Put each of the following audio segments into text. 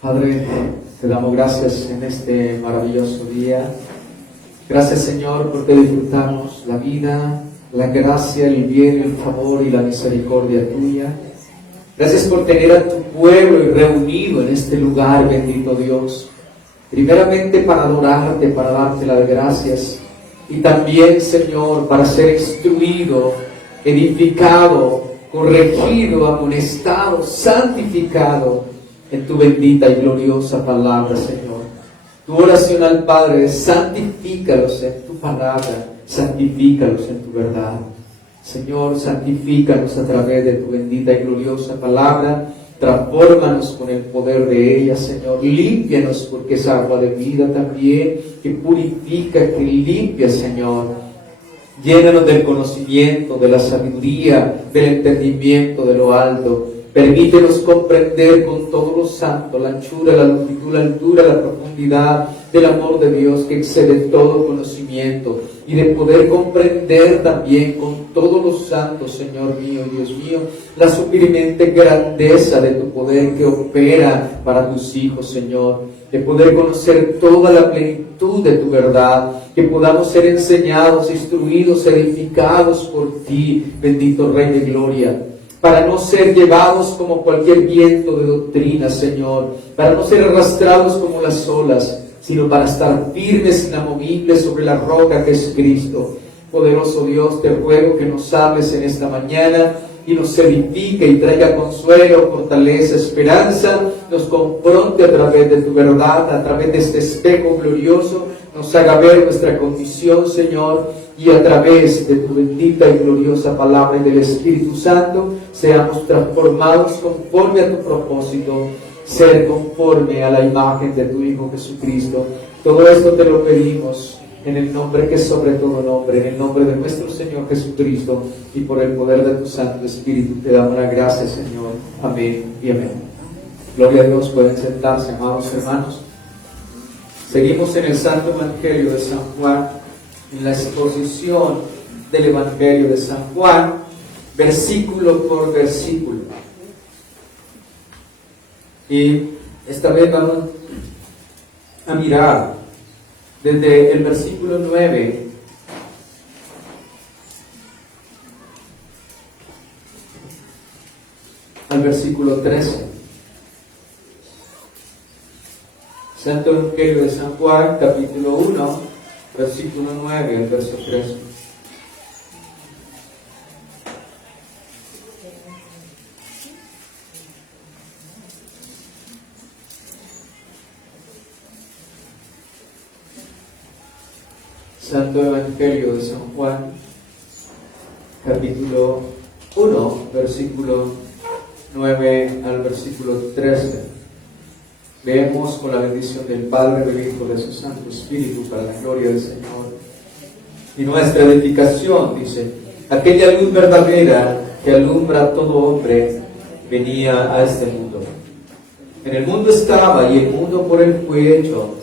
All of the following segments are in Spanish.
Padre, te damos gracias en este maravilloso día. Gracias, Señor, porque disfrutamos la vida, la gracia, el bien, el favor y la misericordia tuya. Gracias por tener a tu pueblo reunido en este lugar, bendito Dios. Primeramente para adorarte, para darte las gracias. Y también, Señor, para ser instruido, edificado, corregido, amonestado, santificado en tu bendita y gloriosa palabra, Señor. Tu oración al Padre es: santifícalos en tu palabra, santifícalos en tu verdad. Señor, santifícanos a través de tu bendita y gloriosa palabra. Transfórmanos con el poder de ella, Señor. Límpianos, porque es agua de vida también, que purifica, que limpia, Señor. Llénanos del conocimiento, de la sabiduría, del entendimiento de lo alto. Permítenos comprender con todos los santos la anchura, la longitud, la altura, la profundidad del amor de Dios que excede todo conocimiento, y de poder comprender también con todos los santos, Señor mío y Dios mío, la suprimente grandeza de tu poder que opera para tus hijos, Señor. De poder conocer toda la plenitud de tu verdad, que podamos ser enseñados, instruidos, edificados por ti, bendito Rey de Gloria, para no ser llevados como cualquier viento de doctrina, Señor, para no ser arrastrados como las olas, sino para estar firmes, inamovibles sobre la roca que es Cristo. Poderoso Dios, te ruego que nos hables en esta mañana y nos edifique y traiga consuelo, fortaleza, esperanza, nos confronte a través de tu verdad, a través de este espejo glorioso, nos haga ver nuestra condición, Señor, y a través de tu bendita y gloriosa palabra y del Espíritu Santo seamos transformados conforme a tu propósito, ser conforme a la imagen de tu Hijo Jesucristo. Todo esto te lo pedimos en el nombre que es sobre todo nombre, en el nombre de nuestro Señor Jesucristo, y por el poder de tu Santo Espíritu te damos la gracia, Señor. Amén y amén. Gloria a Dios. Pueden sentarse, amados hermanos. Seguimos en el Santo Evangelio de San Juan, en la exposición del Evangelio de San Juan, versículo por versículo. Y esta vez vamos a mirar desde el versículo 9 al versículo 13. Santo Evangelio de San Juan, capítulo 1, versículo 9 al verso 13. Santo Evangelio de San Juan, capítulo 1, versículo 9 al versículo 13. Leemos con la bendición del Padre, del Hijo, de su Santo Espíritu, para la gloria del Señor y nuestra edificación. Dice: aquella luz verdadera que alumbra a todo hombre venía a este mundo. En el mundo estaba, y el mundo por él fue hecho,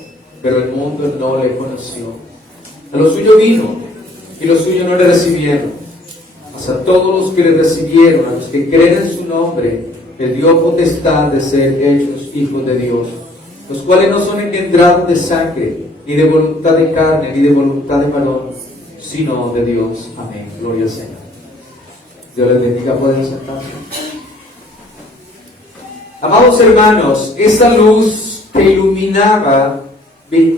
pero el mundo no le conoció. A lo suyo vino, y los suyos no le recibieron. Mas a todos los que le recibieron, a los que creen en su nombre, le dio potestad de ser hechos hijos de Dios, los cuales no son engendrados de sangre, ni de voluntad de carne, ni de voluntad de varón, sino de Dios. Amén. Gloria al Señor. Dios les bendiga. Pueden sentarse. Amados hermanos, esta luz que iluminaba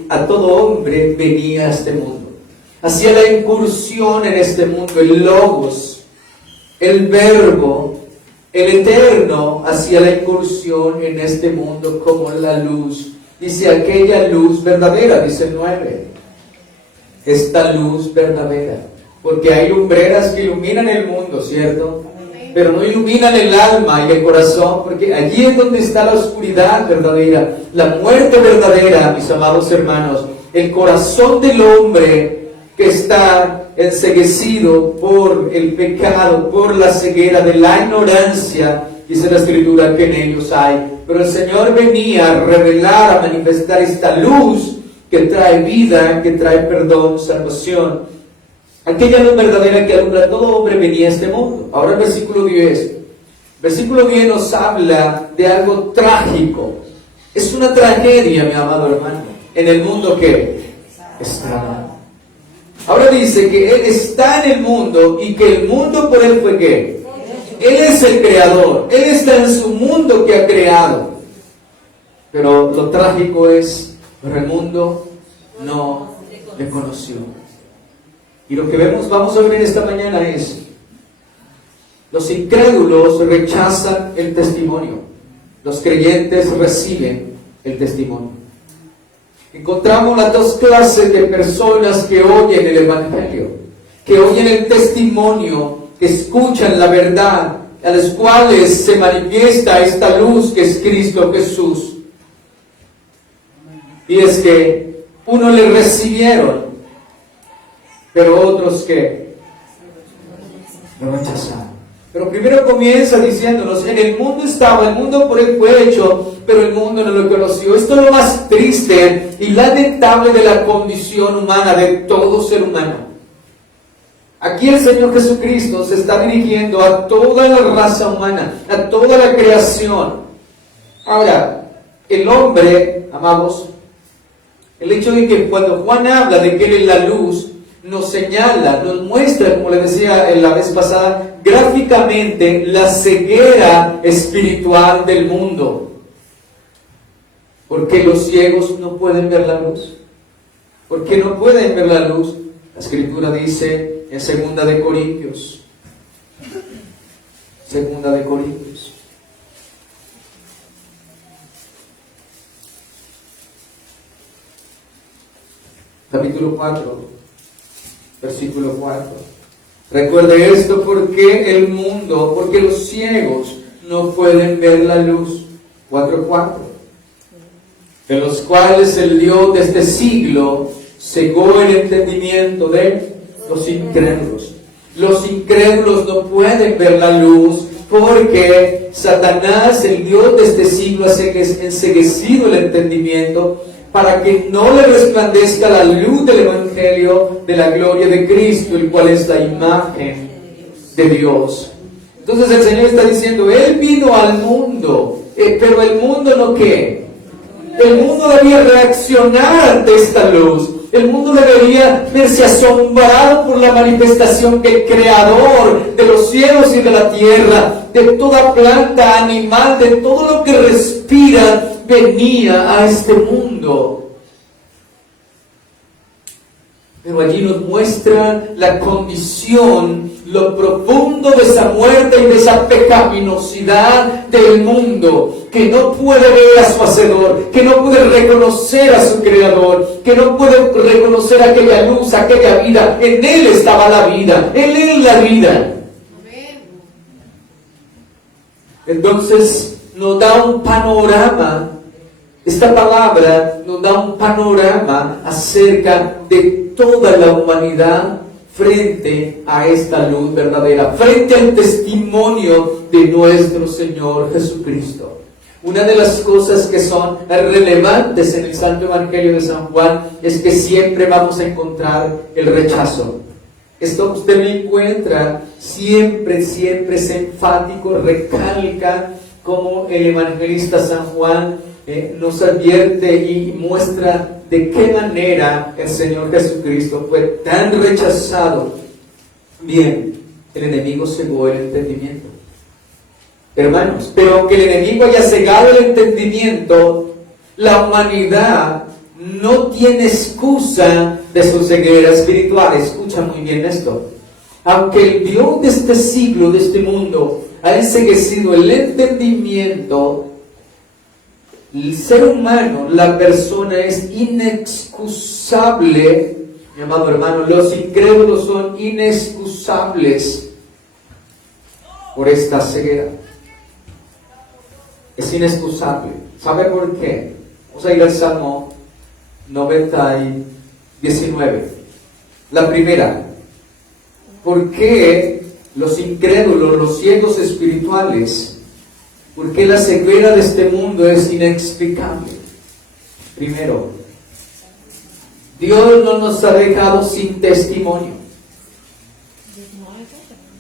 a todo hombre venía a este mundo. Hacía la incursión en este mundo, el Logos, el Verbo, el Eterno, hacía la incursión en este mundo como la luz. Dice: aquella luz verdadera, dice el 9. Esta luz verdadera. Porque hay lumbreras que iluminan el mundo, ¿cierto? Pero no iluminan el alma y el corazón, porque allí es donde está la oscuridad verdadera, la muerte verdadera, mis amados hermanos. El corazón del hombre que está enceguecido por el pecado, por la ceguera de la ignorancia, dice la Escritura que en ellos hay. Pero el Señor venía a revelar, a manifestar esta luz que trae vida, que trae perdón, salvación. Aquella luz verdadera que alumbra a todo hombre venía a este mundo. Ahora el versículo 10. Versículo 10 nos habla de algo trágico. Es una tragedia, mi amado hermano, en el mundo que está. Ahora dice que Él está en el mundo y que el mundo por Él fue ¿qué? Él es el creador. Él está en su mundo que ha creado. Pero lo trágico es que el mundo no le conoció. Y lo que vamos a ver en esta mañana es: los incrédulos rechazan el testimonio, los creyentes reciben el testimonio. Encontramos las dos clases de personas que oyen el Evangelio, que oyen el testimonio, que escuchan la verdad, a las cuales se manifiesta esta luz que es Cristo Jesús. Y es que unos le recibieron, pero otros que lo rechazaron. Pero primero comienza diciéndonos: en el mundo estaba, el mundo por Él fue hecho, pero el mundo no lo conoció. Esto es lo más triste y lamentable de la condición humana, de todo ser humano. Aquí el Señor Jesucristo se está dirigiendo a toda la raza humana, a toda la creación. Ahora, el hombre, amados, el hecho de que cuando Juan habla de que Él es la luz, nos señala, nos muestra, como le decía la vez pasada, gráficamente la ceguera espiritual del mundo. ¿Por qué los ciegos no pueden ver la luz? ¿Por qué no pueden ver la luz? La Escritura dice en 2 de Corintios, capítulo 4, versículo 4. Recuerde esto: porque los ciegos no pueden ver la luz. 4:4. De los cuales el Dios de este siglo cegó el entendimiento de los incrédulos. Los incrédulos no pueden ver la luz porque Satanás, el Dios de este siglo, ha enceguecido el entendimiento para que no le resplandezca la luz del Evangelio de la gloria de Cristo, el cual es la imagen de Dios. Entonces el Señor está diciendo: Él vino al mundo, pero el mundo no ¿qué? El mundo debía reaccionar ante esta luz. El mundo debería verse asombrado por la manifestación que el Creador de los cielos y de la tierra, de toda planta, animal, de todo lo que respira, venía a este mundo. Pero allí nos muestra la condición, lo profundo de esa muerte y de esa pecaminosidad del mundo, que no puede ver a su Hacedor, que no puede reconocer a su Creador, que no puede reconocer aquella luz, aquella vida. En Él estaba la vida, en Él es la vida. Entonces nos da un panorama. Esta palabra nos da un panorama acerca de toda la humanidad frente a esta luz verdadera, frente al testimonio de nuestro Señor Jesucristo. Una de las cosas que son relevantes en el Santo Evangelio de San Juan es que siempre vamos a encontrar el rechazo. Esto usted lo encuentra siempre es enfático, recalca como el evangelista San Juan nos advierte y muestra de qué manera el Señor Jesucristo fue tan rechazado. Bien, el enemigo cegó el entendimiento. Hermanos, pero aunque el enemigo haya cegado el entendimiento, la humanidad no tiene excusa de su ceguera espiritual. Escucha muy bien esto. Aunque el Dios de este siglo, de este mundo, ha enceguecido el entendimiento, el ser humano, la persona es inexcusable. Mi amado hermano, los incrédulos son inexcusables por esta ceguera. Es inexcusable. ¿Sabe por qué? Vamos a ir al Salmo 19. La primera. ¿Por qué los incrédulos, los ciegos espirituales, por qué la ceguera de este mundo es inexplicable? Primero, Dios no nos ha dejado sin testimonio.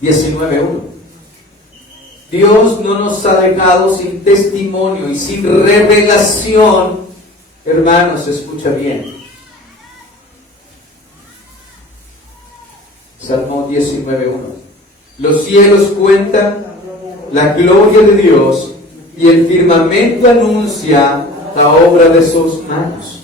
19:1. Dios no nos ha dejado sin testimonio y sin revelación. Hermanos, escucha bien. Salmo 19:1. Los cielos cuentan la gloria de Dios y el firmamento anuncia la obra de sus manos.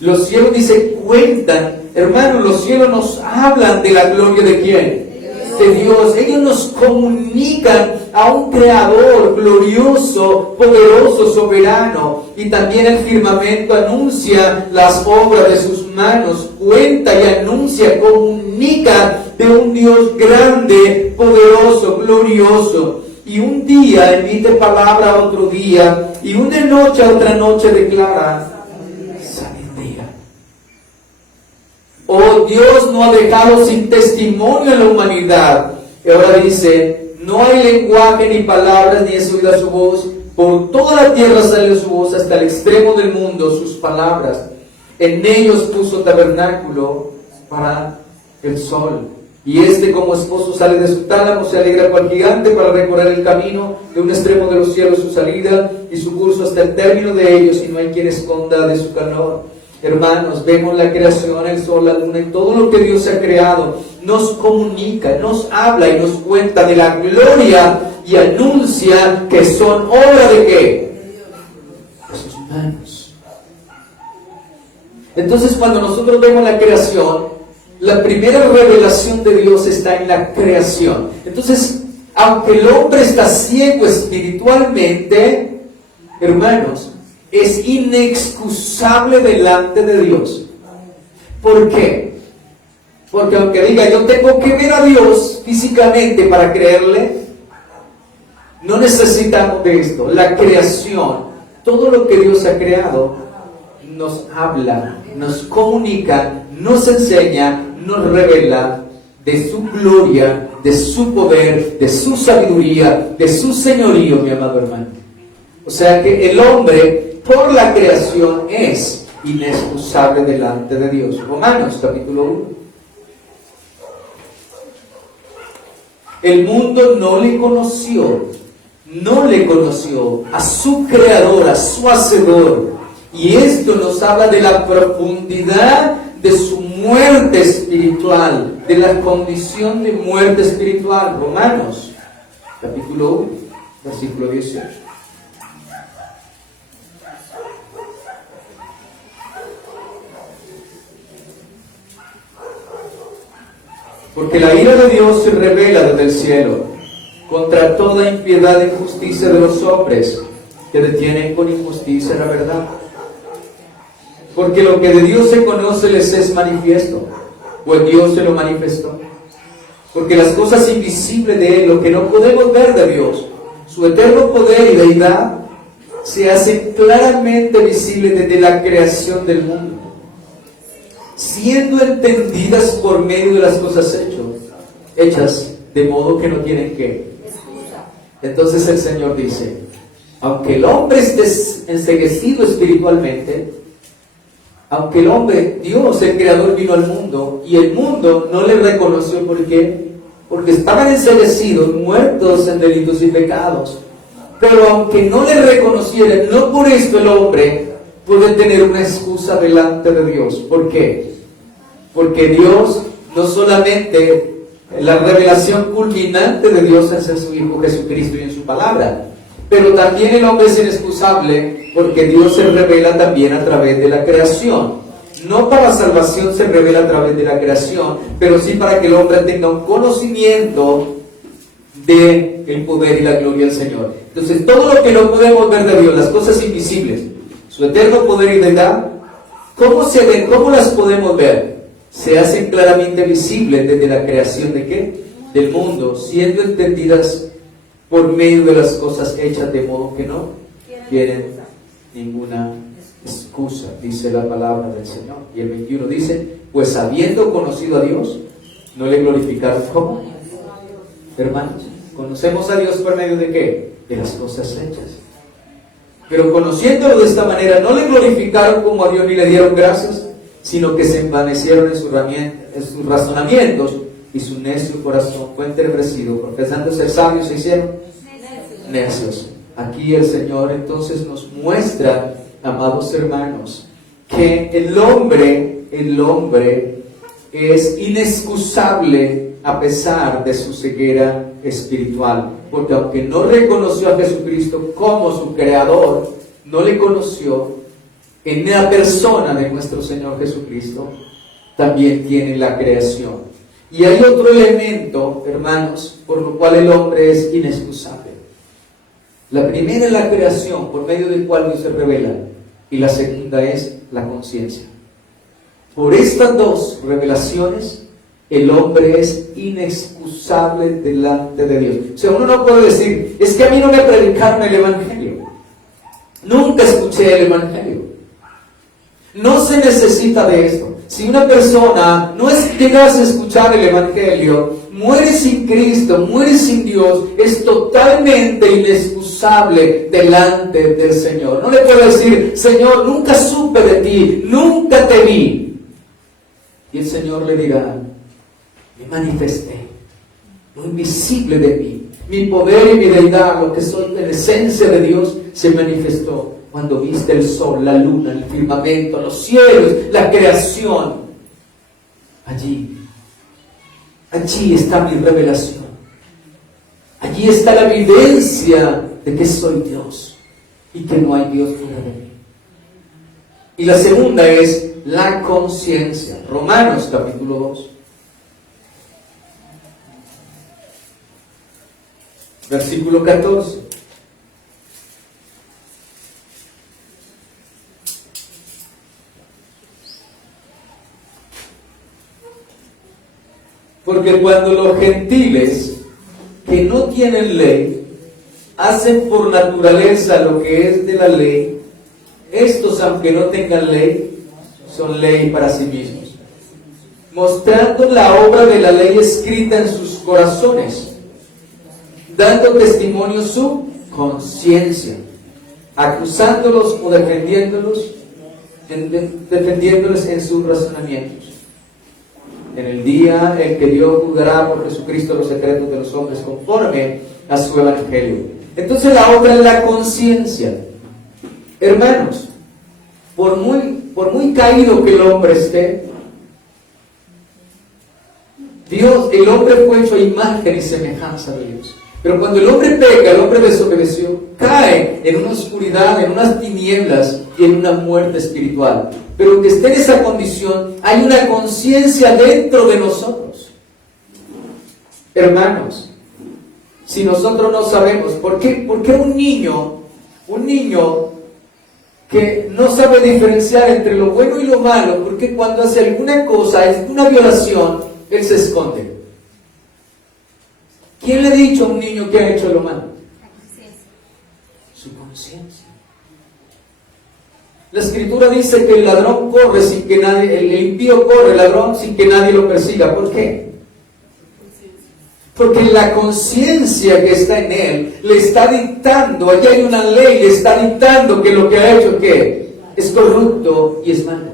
Los cielos, dice, cuentan. Hermanos, los cielos nos hablan de la gloria de ¿quién? De Dios. Ellos nos comunican a un creador glorioso, poderoso, soberano. Y también el firmamento anuncia las obras de sus manos. Cuenta y anuncia, comunica de un Dios grande, poderoso, glorioso. Y un día emite palabra a otro día, y una noche a otra noche declara sabiduría. Oh, Dios no ha dejado sin testimonio a la humanidad. Y ahora dice, no hay lenguaje ni palabras ni es oída su voz. Por toda la tierra salió su voz hasta el extremo del mundo, sus palabras. En ellos puso tabernáculo para el sol. Y este como esposo sale de su tálamo, se alegra cual gigante para recorrer el camino de un extremo de los cielos su salida y su curso hasta el término de ellos, y no hay quien esconda de su calor. Hermanos, vemos la creación, el sol, la luna y todo lo que Dios ha creado. Nos comunica, nos habla y nos cuenta de la gloria y anuncia que son obra de ¿qué? De sus manos. Entonces, cuando nosotros vemos la creación, la primera revelación de Dios está en la creación. Entonces, aunque el hombre está ciego espiritualmente, hermanos, es inexcusable delante de Dios. ¿Por qué? Porque aunque diga, yo tengo que ver a Dios físicamente para creerle, no necesitamos de esto. La creación, todo lo que Dios ha creado, nos habla, nos comunica, nos enseña, nos revela de su gloria, de su poder, de su sabiduría, de su señorío, mi amado hermano. O sea que el hombre, por la creación, es inexcusable delante de Dios. Romanos capítulo 1. El mundo no le conoció a su creador, a su hacedor. Y esto nos habla de la profundidad de su muerte espiritual, de la condición de muerte espiritual. Romanos, capítulo 1, versículo 18. Porque la ira de Dios se revela desde el cielo contra toda impiedad e injusticia de los hombres que detienen con injusticia la verdad. Porque lo que de Dios se conoce les es manifiesto, pues Dios se lo manifestó. Porque las cosas invisibles de Él, lo que no podemos ver de Dios, su eterno poder y deidad, se hacen claramente visibles desde la creación del mundo, siendo entendidas por medio de las cosas hechas, de modo que no tienen que. Entonces el Señor dice, aunque el hombre esté enceguecido espiritualmente, aunque el hombre, Dios, el Creador, vino al mundo y el mundo no le reconoció, ¿por qué? Porque estaban enceguecidos, muertos en delitos y pecados. Pero aunque no le reconocieran, no por esto el hombre puede tener una excusa delante de Dios. ¿Por qué? Porque Dios, no solamente la revelación culminante de Dios es en su Hijo Jesucristo y en su palabra, pero también el hombre es inexcusable porque Dios se revela también a través de la creación. No para salvación se revela a través de la creación, pero sí para que el hombre tenga un conocimiento del poder y la gloria del Señor. Entonces, todo lo que no podemos ver de Dios, las cosas invisibles, su eterno poder y deidad, ¿cómo se ven? ¿Cómo las podemos ver? Se hacen claramente visibles desde la creación ¿de qué? Del mundo, siendo entendidas por medio de las cosas hechas, de modo que no tienen ninguna excusa, dice la palabra del Señor. Y el 21 dice, pues habiendo conocido a Dios, no le glorificaron. ¿Cómo? Hermanos, conocemos a Dios por medio de ¿qué? De las cosas hechas. Pero conociéndolo de esta manera, no le glorificaron como a Dios ni le dieron gracias, sino que se envanecieron en sus razonamientos, y su necio corazón fue entenebrecido. Profesando ser sabios, se hicieron necios. Aquí el Señor entonces nos muestra, amados hermanos, que el hombre es inexcusable a pesar de su ceguera espiritual, porque aunque no reconoció a Jesucristo como su creador, no le conoció en la persona de nuestro Señor Jesucristo, también tiene la creación. Y hay otro elemento, hermanos, por lo cual el hombre es inexcusable. La primera es la creación, por medio del cual Dios se revela, y la segunda es la conciencia. Por estas dos revelaciones, el hombre es inexcusable delante de Dios. O sea, uno no puede decir, es que a mí no me predicaron el Evangelio. Nunca escuché el Evangelio. No se necesita de esto. Si una persona no llegase a escuchar el Evangelio, muere sin Cristo, muere sin Dios, es totalmente inexcusable delante del Señor. No le puede decir, Señor, nunca supe de ti, nunca te vi. Y el Señor le dirá, me manifesté, lo invisible de mí, mi poder y mi deidad, lo que soy en esencia de Dios, se manifestó cuando viste el sol, la luna, el firmamento, los cielos, la creación. Allí está mi revelación. Allí está la evidencia de que soy Dios y que no hay Dios fuera de mí. Y la segunda es la conciencia. Romanos capítulo 2. Versículo 14. Porque cuando los gentiles que no tienen ley hacen por naturaleza lo que es de la ley, estos, aunque no tengan ley, son ley para sí mismos, mostrando la obra de la ley escrita en sus corazones, dando testimonio su conciencia, acusándolos o defendiéndolos en sus razonamientos. En el día en que Dios juzgará por Jesucristo los secretos de los hombres conforme a su evangelio. Entonces la otra es la conciencia. Hermanos, por muy caído que el hombre esté, el hombre fue hecho a imagen y semejanza de Dios. Pero cuando el hombre peca, el hombre desobedeció, cae en una oscuridad, en unas tinieblas y en una muerte espiritual. Pero aunque esté en esa condición, hay una conciencia dentro de nosotros. Hermanos, si nosotros no sabemos, ¿por qué un niño que no sabe diferenciar entre lo bueno y lo malo, porque cuando hace alguna cosa, es una violación, él se esconde? ¿Quién le ha dicho a un niño que ha hecho lo malo? Su conciencia. La Escritura dice que el ladrón corre sin que nadie, el impío corre, el ladrón sin que nadie lo persiga. ¿Por qué? Porque la conciencia que está en él le está dictando, allí hay una ley, le está dictando que lo que ha hecho, ¿qué? Es corrupto y es malo.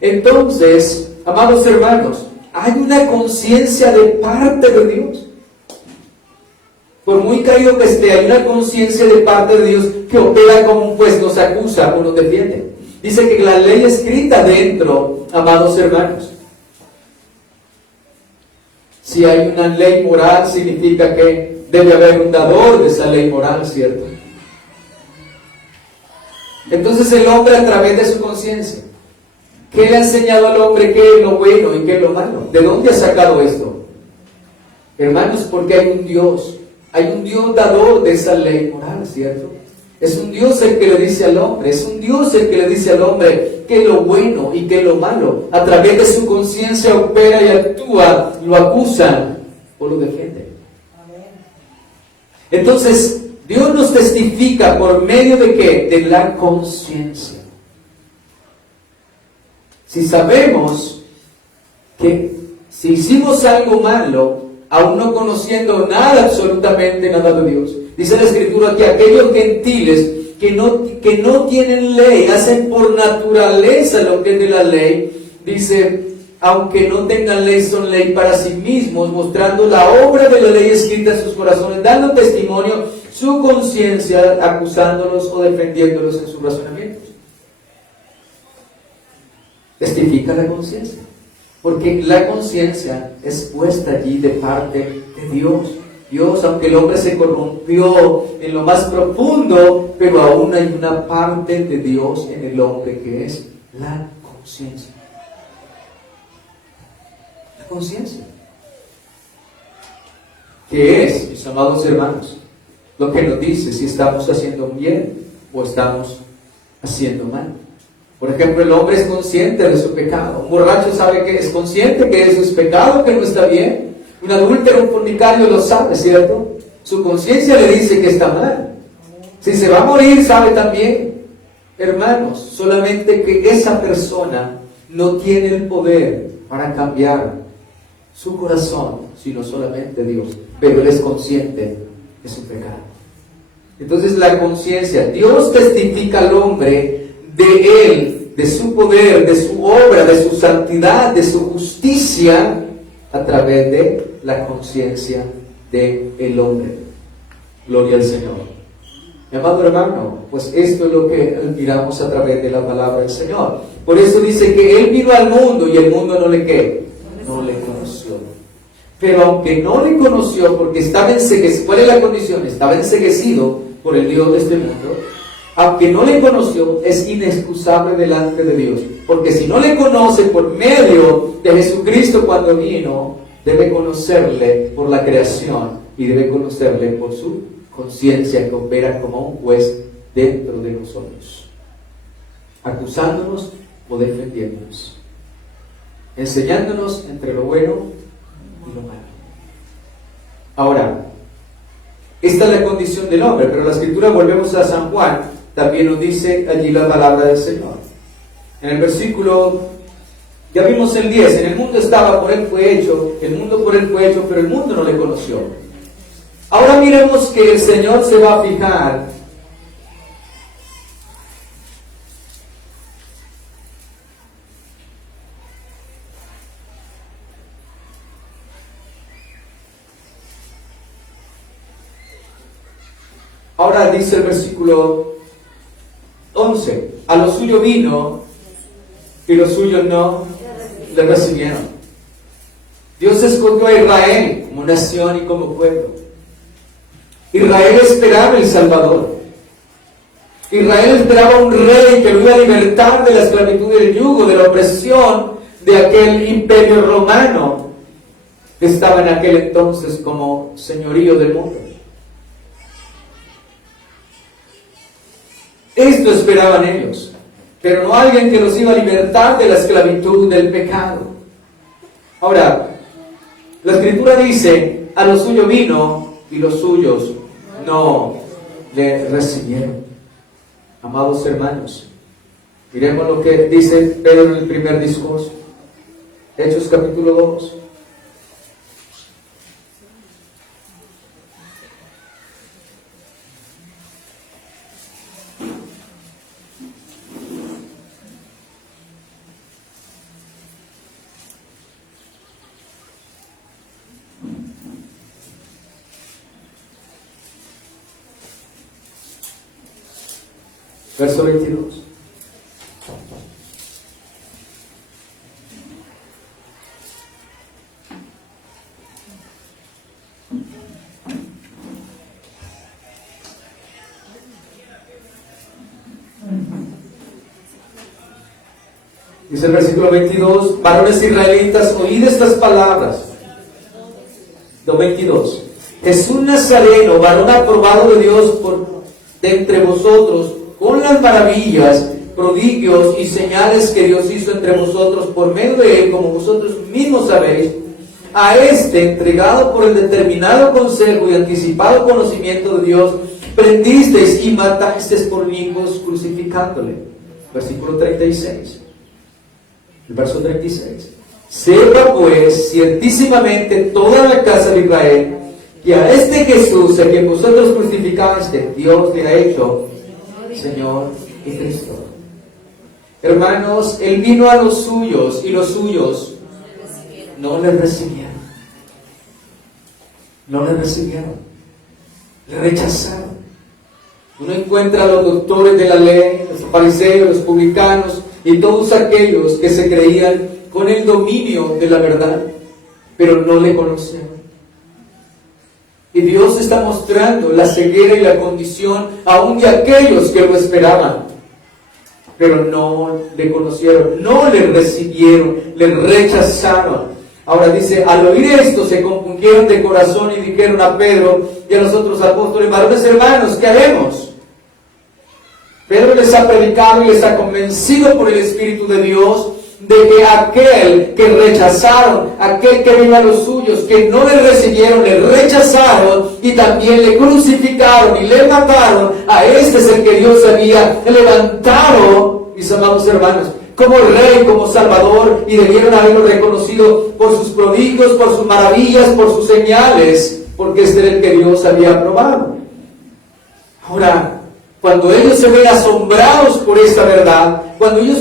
Entonces, amados hermanos, hay una conciencia de parte de Dios. Por muy caído que esté, hay una conciencia de parte de Dios que opera como un juez, nos acusa o nos defiende. Dice que la ley escrita dentro, amados hermanos. Si hay una ley moral, significa que debe haber un dador de esa ley moral, ¿cierto? Entonces el hombre, a través de su conciencia, ¿qué le ha enseñado al hombre qué es lo bueno y qué es lo malo? ¿De dónde ha sacado esto? Hermanos, porque hay un Dios dador de esa ley moral, ¿cierto? Es un Dios el que le dice al hombre, es un Dios el que le dice al hombre qué es lo bueno y qué es lo malo. A través de su conciencia opera y actúa, lo acusa o lo defiende. Entonces, Dios nos testifica por medio de ¿qué? De la conciencia. Si sabemos que si hicimos algo malo, aún no conociendo nada, absolutamente nada de Dios, dice la Escritura que aquellos gentiles que no tienen ley, hacen por naturaleza lo que es de la ley, dice, aunque no tengan ley, son ley para sí mismos, mostrando la obra de la ley escrita en sus corazones, dando testimonio su conciencia, acusándolos o defendiéndolos en sus razonamientos. Testifica la conciencia, porque la conciencia es puesta allí de parte de Dios. Dios, aunque el hombre se corrompió en lo más profundo, pero aún hay una parte de Dios en el hombre que es la conciencia. La conciencia. ¿Qué es, mis amados hermanos? Lo que nos dice si estamos haciendo bien o estamos haciendo mal. Por ejemplo, el hombre es consciente de su pecado. Un borracho sabe que es consciente que eso es pecado, que no está bien. Un adúltero, un fornicario lo sabe, ¿cierto? Su conciencia le dice que está mal. Si se va a morir, sabe también. Hermanos, solamente que esa persona no tiene el poder para cambiar su corazón, sino solamente Dios. Pero él es consciente de su pecado. Entonces la conciencia, Dios testifica al hombre de él, de su poder, de su obra, de su santidad, de su justicia, a través de la conciencia del hombre. Gloria al Señor. Mi amado hermano, pues esto es lo que miramos a través de la palabra del Señor. Por eso dice que Él vino al mundo y el mundo no le ¿qué? No le conoció. Pero aunque no le conoció, porque estaba enceguecido, ¿cuál es la condición? Estaba enceguecido por el Dios de este mundo. Aunque no le conoció, es inexcusable delante de Dios. Porque si no le conoce por medio de Jesucristo cuando vino, debe conocerle por la creación y debe conocerle por su conciencia que opera como un juez dentro de nosotros, acusándonos o defendiéndonos, enseñándonos entre lo bueno y lo malo. Ahora, esta es la condición del hombre, pero en la Escritura, volvemos a San Juan, también nos dice allí la palabra del Señor. En el versículo, ya vimos el 10, en el mundo estaba, por él fue hecho, el mundo por él fue hecho, pero el mundo no le conoció. Ahora miremos que el Señor se va a fijar Ahora dice el versículo 11, a lo suyo vino y los suyos no le recibieron. Dios escogió a Israel como nación y como pueblo. Israel esperaba el Salvador. Israel esperaba un rey que lo iba a libertar de la esclavitud del yugo, de la opresión de aquel imperio romano que estaba en aquel entonces como señorío del mundo. Esto esperaban ellos, pero no alguien que los iba a libertar de la esclavitud del pecado. Ahora, la Escritura dice, a lo suyo vino y los suyos no le recibieron. Amados hermanos, miremos lo que dice Pedro en el primer discurso, Hechos capítulo 2. Verso 22. Dice el versículo 22, varones israelitas, oíd estas palabras. 22. Jesús Nazareno, varón aprobado de Dios de entre vosotros, con las maravillas, prodigios y señales que Dios hizo entre vosotros por medio de él, como vosotros mismos sabéis, a este, entregado por el determinado consejo y anticipado conocimiento de Dios, prendisteis y matasteis por inicuos crucificándole. Versículo 36. El verso 36. Sepa pues ciertísimamente toda la casa de Israel que a este Jesús, a quien vosotros crucificaste, Dios le ha hecho Señor y Cristo. Hermanos, Él vino a los suyos y los suyos no le recibieron. No le recibieron. Le rechazaron. Uno encuentra a los doctores de la ley, los fariseos, los publicanos y todos aquellos que se creían con el dominio de la verdad, pero no le conocieron. Y Dios está mostrando la ceguera y la condición aún de aquellos que lo esperaban, pero no le conocieron, no le recibieron, le rechazaron. Ahora dice, al oír esto se compungieron de corazón y dijeron a Pedro y a los otros apóstoles: varones hermanos, ¿qué haremos? Pedro les ha predicado y les ha convencido por el Espíritu de Dios de que aquel que rechazaron, aquel que vino a los suyos, que no le recibieron, le rechazaron y también le crucificaron y le mataron, a este es el que Dios había levantado, mis amados hermanos, como Rey, como Salvador, y debieron haberlo reconocido por sus prodigios, por sus maravillas, por sus señales, porque este era el que Dios había aprobado. Ahora, cuando ellos se ven asombrados por esta verdad, cuando ellos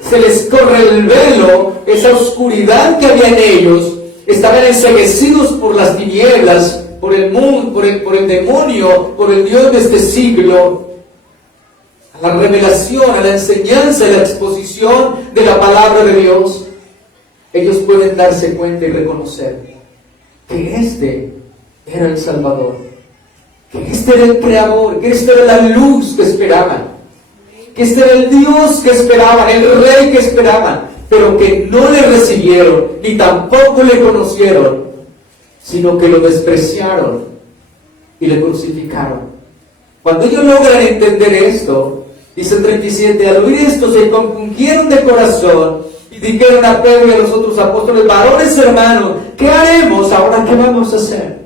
se les corre el velo, esa oscuridad que había en ellos, estaban enceguecidos por las tinieblas, por el mundo, por el demonio, por el Dios de este siglo, a la revelación, a la enseñanza, a la exposición de la palabra de Dios, ellos pueden darse cuenta y reconocer que este era el Salvador, que este era el Creador, que este era la luz que esperaban, que este era el Dios que esperaban, el Rey que esperaban, pero que no le recibieron, ni tampoco le conocieron, sino que lo despreciaron y le crucificaron. Cuando ellos logran entender esto, dice el 37, al oír esto se compungieron de corazón y dijeron a Pedro y a los otros apóstoles: varones hermanos, ¿qué haremos? Ahora, ¿qué vamos a hacer?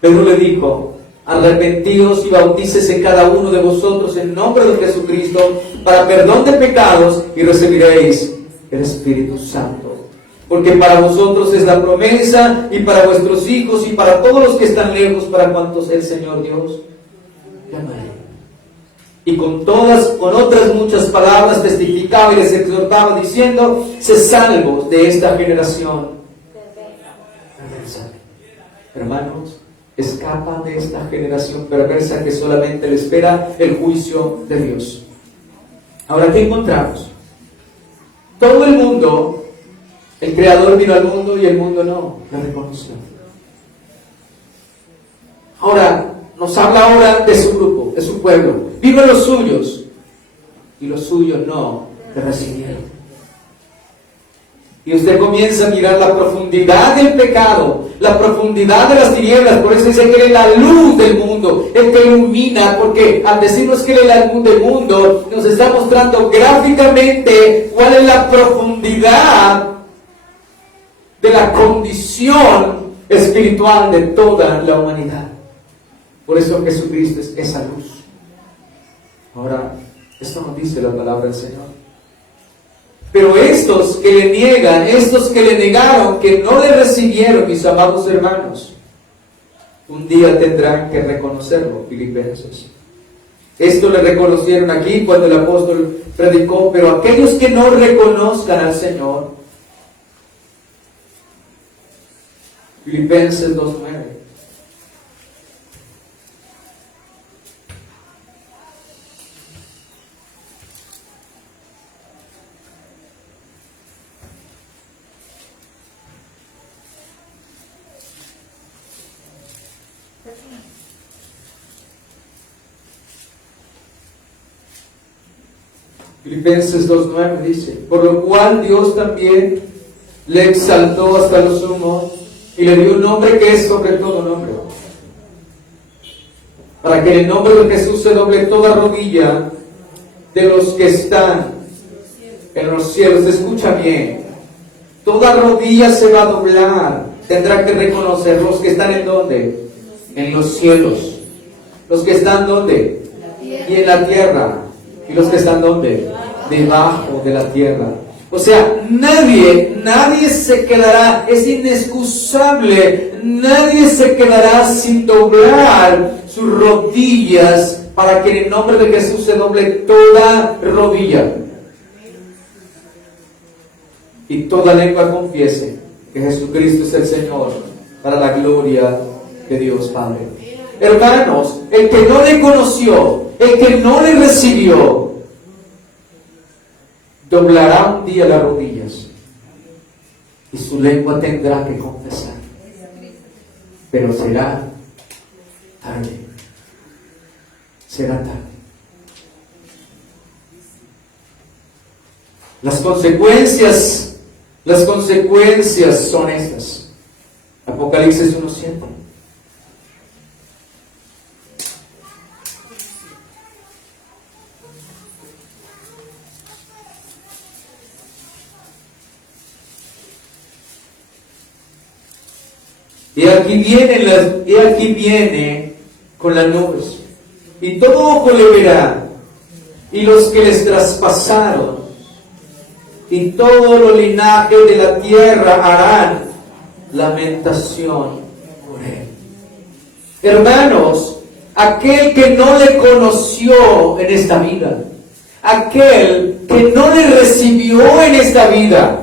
Pedro le dijo: arrepentidos y bautícese cada uno de vosotros en nombre de Jesucristo para perdón de pecados y recibiréis el Espíritu Santo. Porque para vosotros es la promesa, y para vuestros hijos, y para todos los que están lejos, para cuantos el Señor Dios llamará. Y con otras muchas palabras testificaba y les exhortaba diciendo: sed salvos de esta generación. Hermanos, escapa de esta generación perversa que solamente le espera el juicio de Dios. Ahora, ¿qué encontramos? Todo el mundo, el Creador vino al mundo y el mundo no le reconoció. Ahora, nos habla ahora de su grupo, de su pueblo. Vino a los suyos y los suyos no le recibieron. Y usted comienza a mirar la profundidad del pecado, la profundidad de las tinieblas. Por eso dice que Él es la luz del mundo, el que ilumina, porque al decirnos que Él es la luz del mundo, nos está mostrando gráficamente cuál es la profundidad de la condición espiritual de toda la humanidad. Por eso Jesucristo es esa luz. Ahora, esto nos dice la palabra del Señor. Pero estos que le niegan, estos que le negaron, que no le recibieron, mis amados hermanos, un día tendrán que reconocerlo, Filipenses. Esto le reconocieron aquí cuando el apóstol predicó, pero aquellos que no reconozcan al Señor, Filipenses 2:9. Filipenses 2:9 dice: por lo cual Dios también le exaltó hasta lo sumo y le dio un nombre que es sobre todo nombre, para que en el nombre de Jesús se doble toda rodilla de los que están en los cielos. Escucha bien, toda rodilla se va a doblar, tendrá que reconocer los que están en ¿dónde? En los cielos. Los que están ¿dónde? Y en la tierra. ¿Y los que están dónde? Debajo de la tierra. O sea, nadie se quedará, es inexcusable, nadie se quedará sin doblar sus rodillas para que en el nombre de Jesús se doble toda rodilla. y toda lengua confiese que Jesucristo es el Señor, para la gloria de Dios Padre. Hermanos, el que no le conoció, el que no le recibió, doblará un día las rodillas y su lengua tendrá que confesar, pero será tarde. Será tarde. Las consecuencias son estas. Apocalipsis 1:7. Y aquí viene con las nubes, y todo ojo le verá, y los que les traspasaron, y todo los linaje de la tierra harán lamentación por él. Hermanos, aquel que no le conoció en esta vida, aquel que no le recibió en esta vida,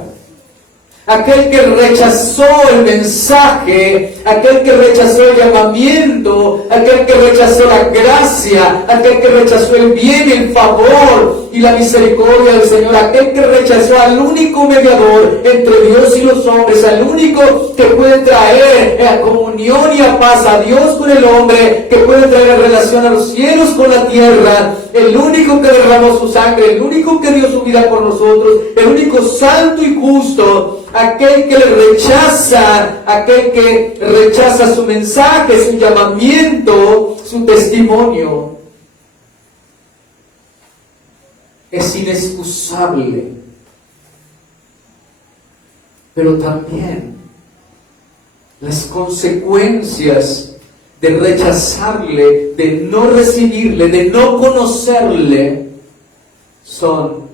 aquel que rechazó el mensaje, aquel que rechazó el llamamiento, aquel que rechazó la gracia, aquel que rechazó el bien, el favor y la misericordia del Señor, aquel que rechazó al único mediador entre Dios y los hombres, al único que puede traer a comunión y a paz a Dios con el hombre, que puede traer relación a los cielos con la tierra, el único que derramó su sangre, el único que dio su vida por nosotros, el único santo y justo, aquel que le rechaza, aquel que rechaza su mensaje, su llamamiento, su testimonio, es inexcusable. Pero también las consecuencias de rechazarle, de no recibirle, de no conocerle, son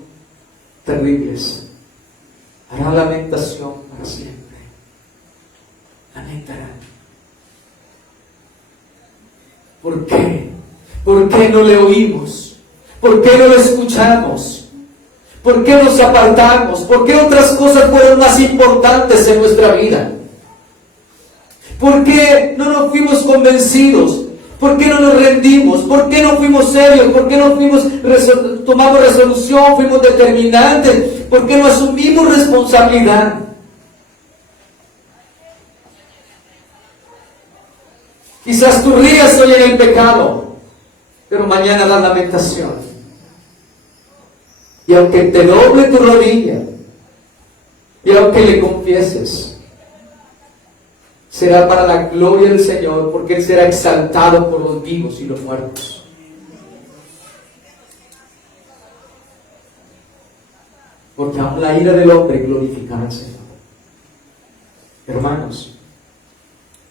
terribles. Hará lamentación para siempre. Lamentarán. ¿Por qué? ¿Por qué no le oímos? ¿Por qué no lo escuchamos? ¿Por qué nos apartamos? ¿Por qué otras cosas fueron más importantes en nuestra vida? ¿Por qué no nos fuimos convencidos? ¿Por qué no nos rendimos? ¿Por qué no fuimos serios? ¿Por qué no tomamos resolución? ¿Fuimos determinantes? ¿Por qué no asumimos responsabilidad? Quizás tú rías hoy en el pecado, pero mañana la lamentación. Y aunque te doble tu rodilla, y aunque le confieses, será para la gloria del Señor, porque Él será exaltado por los vivos y los muertos. Porque aún la ira del hombre glorificará al Señor. Hermanos,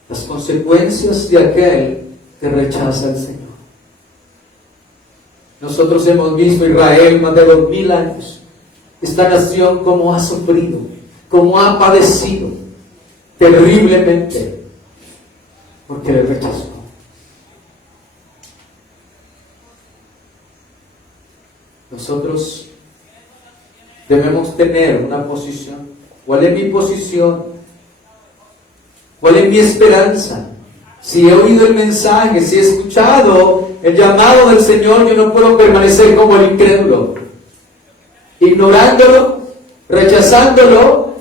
las consecuencias de aquel que rechaza al Señor. Nosotros hemos visto a Israel más de 2000 años. Esta nación como ha sufrido, como ha padecido terriblemente, porque le rechazó. Nosotros debemos tener una posición. ¿Cuál es mi posición? ¿Cuál es mi esperanza? Si he oído el mensaje, si he escuchado el llamado del Señor, yo no puedo permanecer como el incrédulo, ignorándolo, rechazándolo,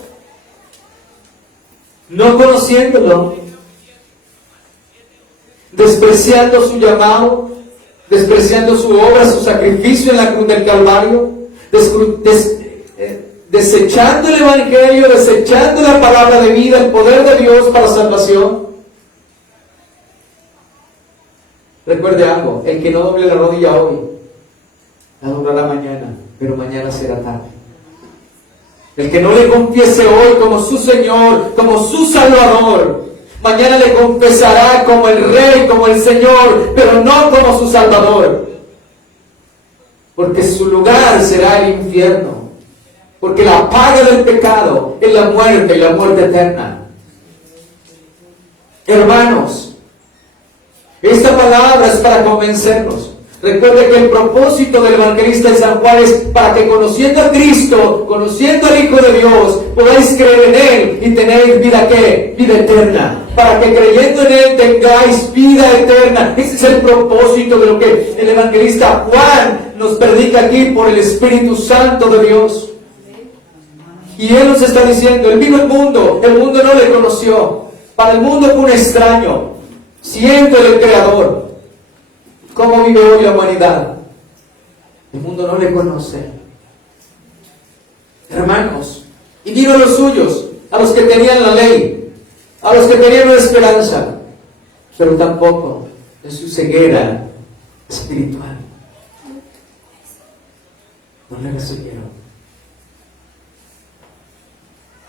no conociéndolo, despreciando su llamado, despreciando su obra, su sacrificio en la cruz del Calvario, desechando el Evangelio, desechando la palabra de vida, el poder de Dios para salvación. Recuerde algo, el que no doble la rodilla hoy, la doblará mañana, pero mañana será tarde. El que no le confiese hoy como su Señor, como su Salvador, mañana le confesará como el Rey, como el Señor, pero no como su Salvador. Porque su lugar será el infierno. Porque la paga del pecado es la muerte y la muerte eterna. Hermanos, esta palabra es para convencernos. Recuerde que el propósito del evangelista de San Juan es para que conociendo a Cristo, conociendo al Hijo de Dios, podáis creer en Él y tener vida, ¿qué? Vida eterna. Para que creyendo en Él tengáis vida eterna. Ese es el propósito de lo que el evangelista Juan nos predica aquí por el Espíritu Santo de Dios. Y Él nos está diciendo, Él vino al mundo, el mundo no le conoció. Para el mundo fue un extraño, siendo el Creador. ¿Cómo vive hoy la humanidad? El mundo no le conoce. Hermanos, y vino a los suyos, a los que tenían la ley, a los que tenían una esperanza, pero tampoco en su ceguera espiritual. No le recibieron.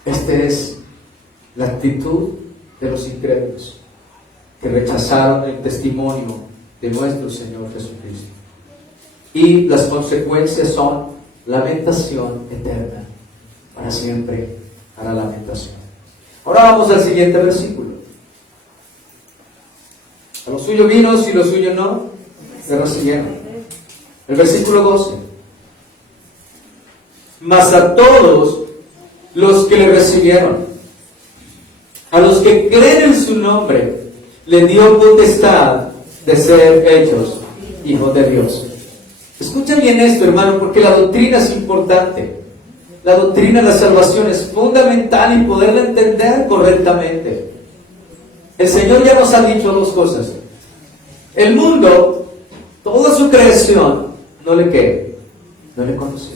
Esta es la actitud de los incrédulos que rechazaron el testimonio de nuestro Señor Jesucristo. Y las consecuencias son lamentación eterna, para siempre hará lamentación. Ahora vamos al siguiente versículo. A lo suyo vino, si lo suyo no, le recibieron. El versículo 12. Mas a todos los que le recibieron, a los que creen en su nombre, le dio potestad de ser hechos hijos de Dios. Escuchen bien esto, hermano, porque la doctrina es importante. La doctrina de la salvación es fundamental y poderla entender correctamente. El Señor ya nos ha dicho dos cosas. El mundo, toda su creación, no le conoció.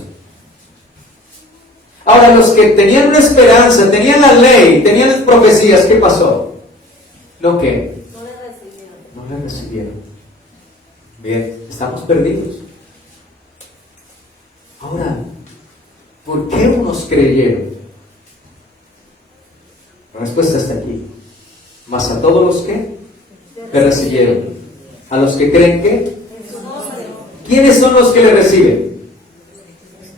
Ahora, los que tenían una esperanza, tenían la ley, tenían las profecías, ¿qué pasó? ¿Lo qué? No le recibieron. Bien, estamos perdidos. Ahora, ¿por qué unos creyeron? La respuesta está aquí. Mas a todos los que le recibieron, a los que creen que, ¿quiénes son los que le reciben?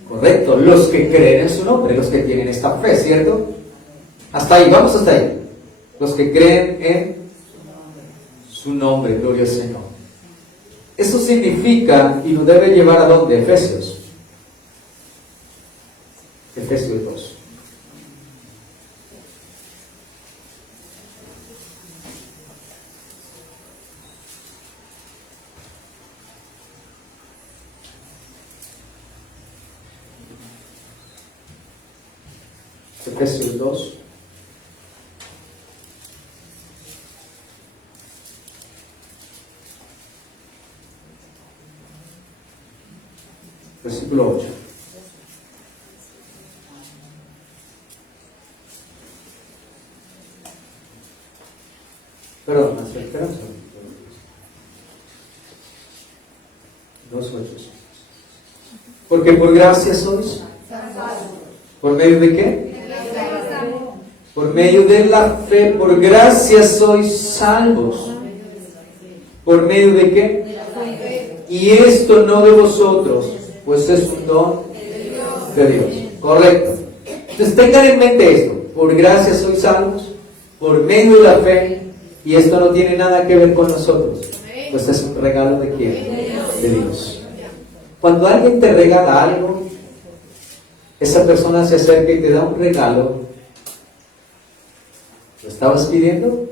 Correcto, los que creen en su nombre, los que tienen esta fe, ¿cierto? Hasta ahí, vamos hasta ahí. Los que creen en su nombre, gloria al Señor. Eso significa, y nos debe llevar a ¿dónde? Efesios 2. Efesios 2. Versículo 8. Perdón, espera un segundo. 2:8. Porque por gracia sois. ¿Por medio de qué? Por medio de la fe, por gracia sois salvos. ¿Por medio de qué? Y esto no de vosotros, pues es un don de Dios. Correcto. Entonces tengan en mente esto. Por gracia sois salvos, por medio de la fe, y esto no tiene nada que ver con nosotros, pues es un regalo de quién? De Dios. Cuando alguien te regala algo, esa persona se acerca y te da un regalo. ¿Lo estabas pidiendo?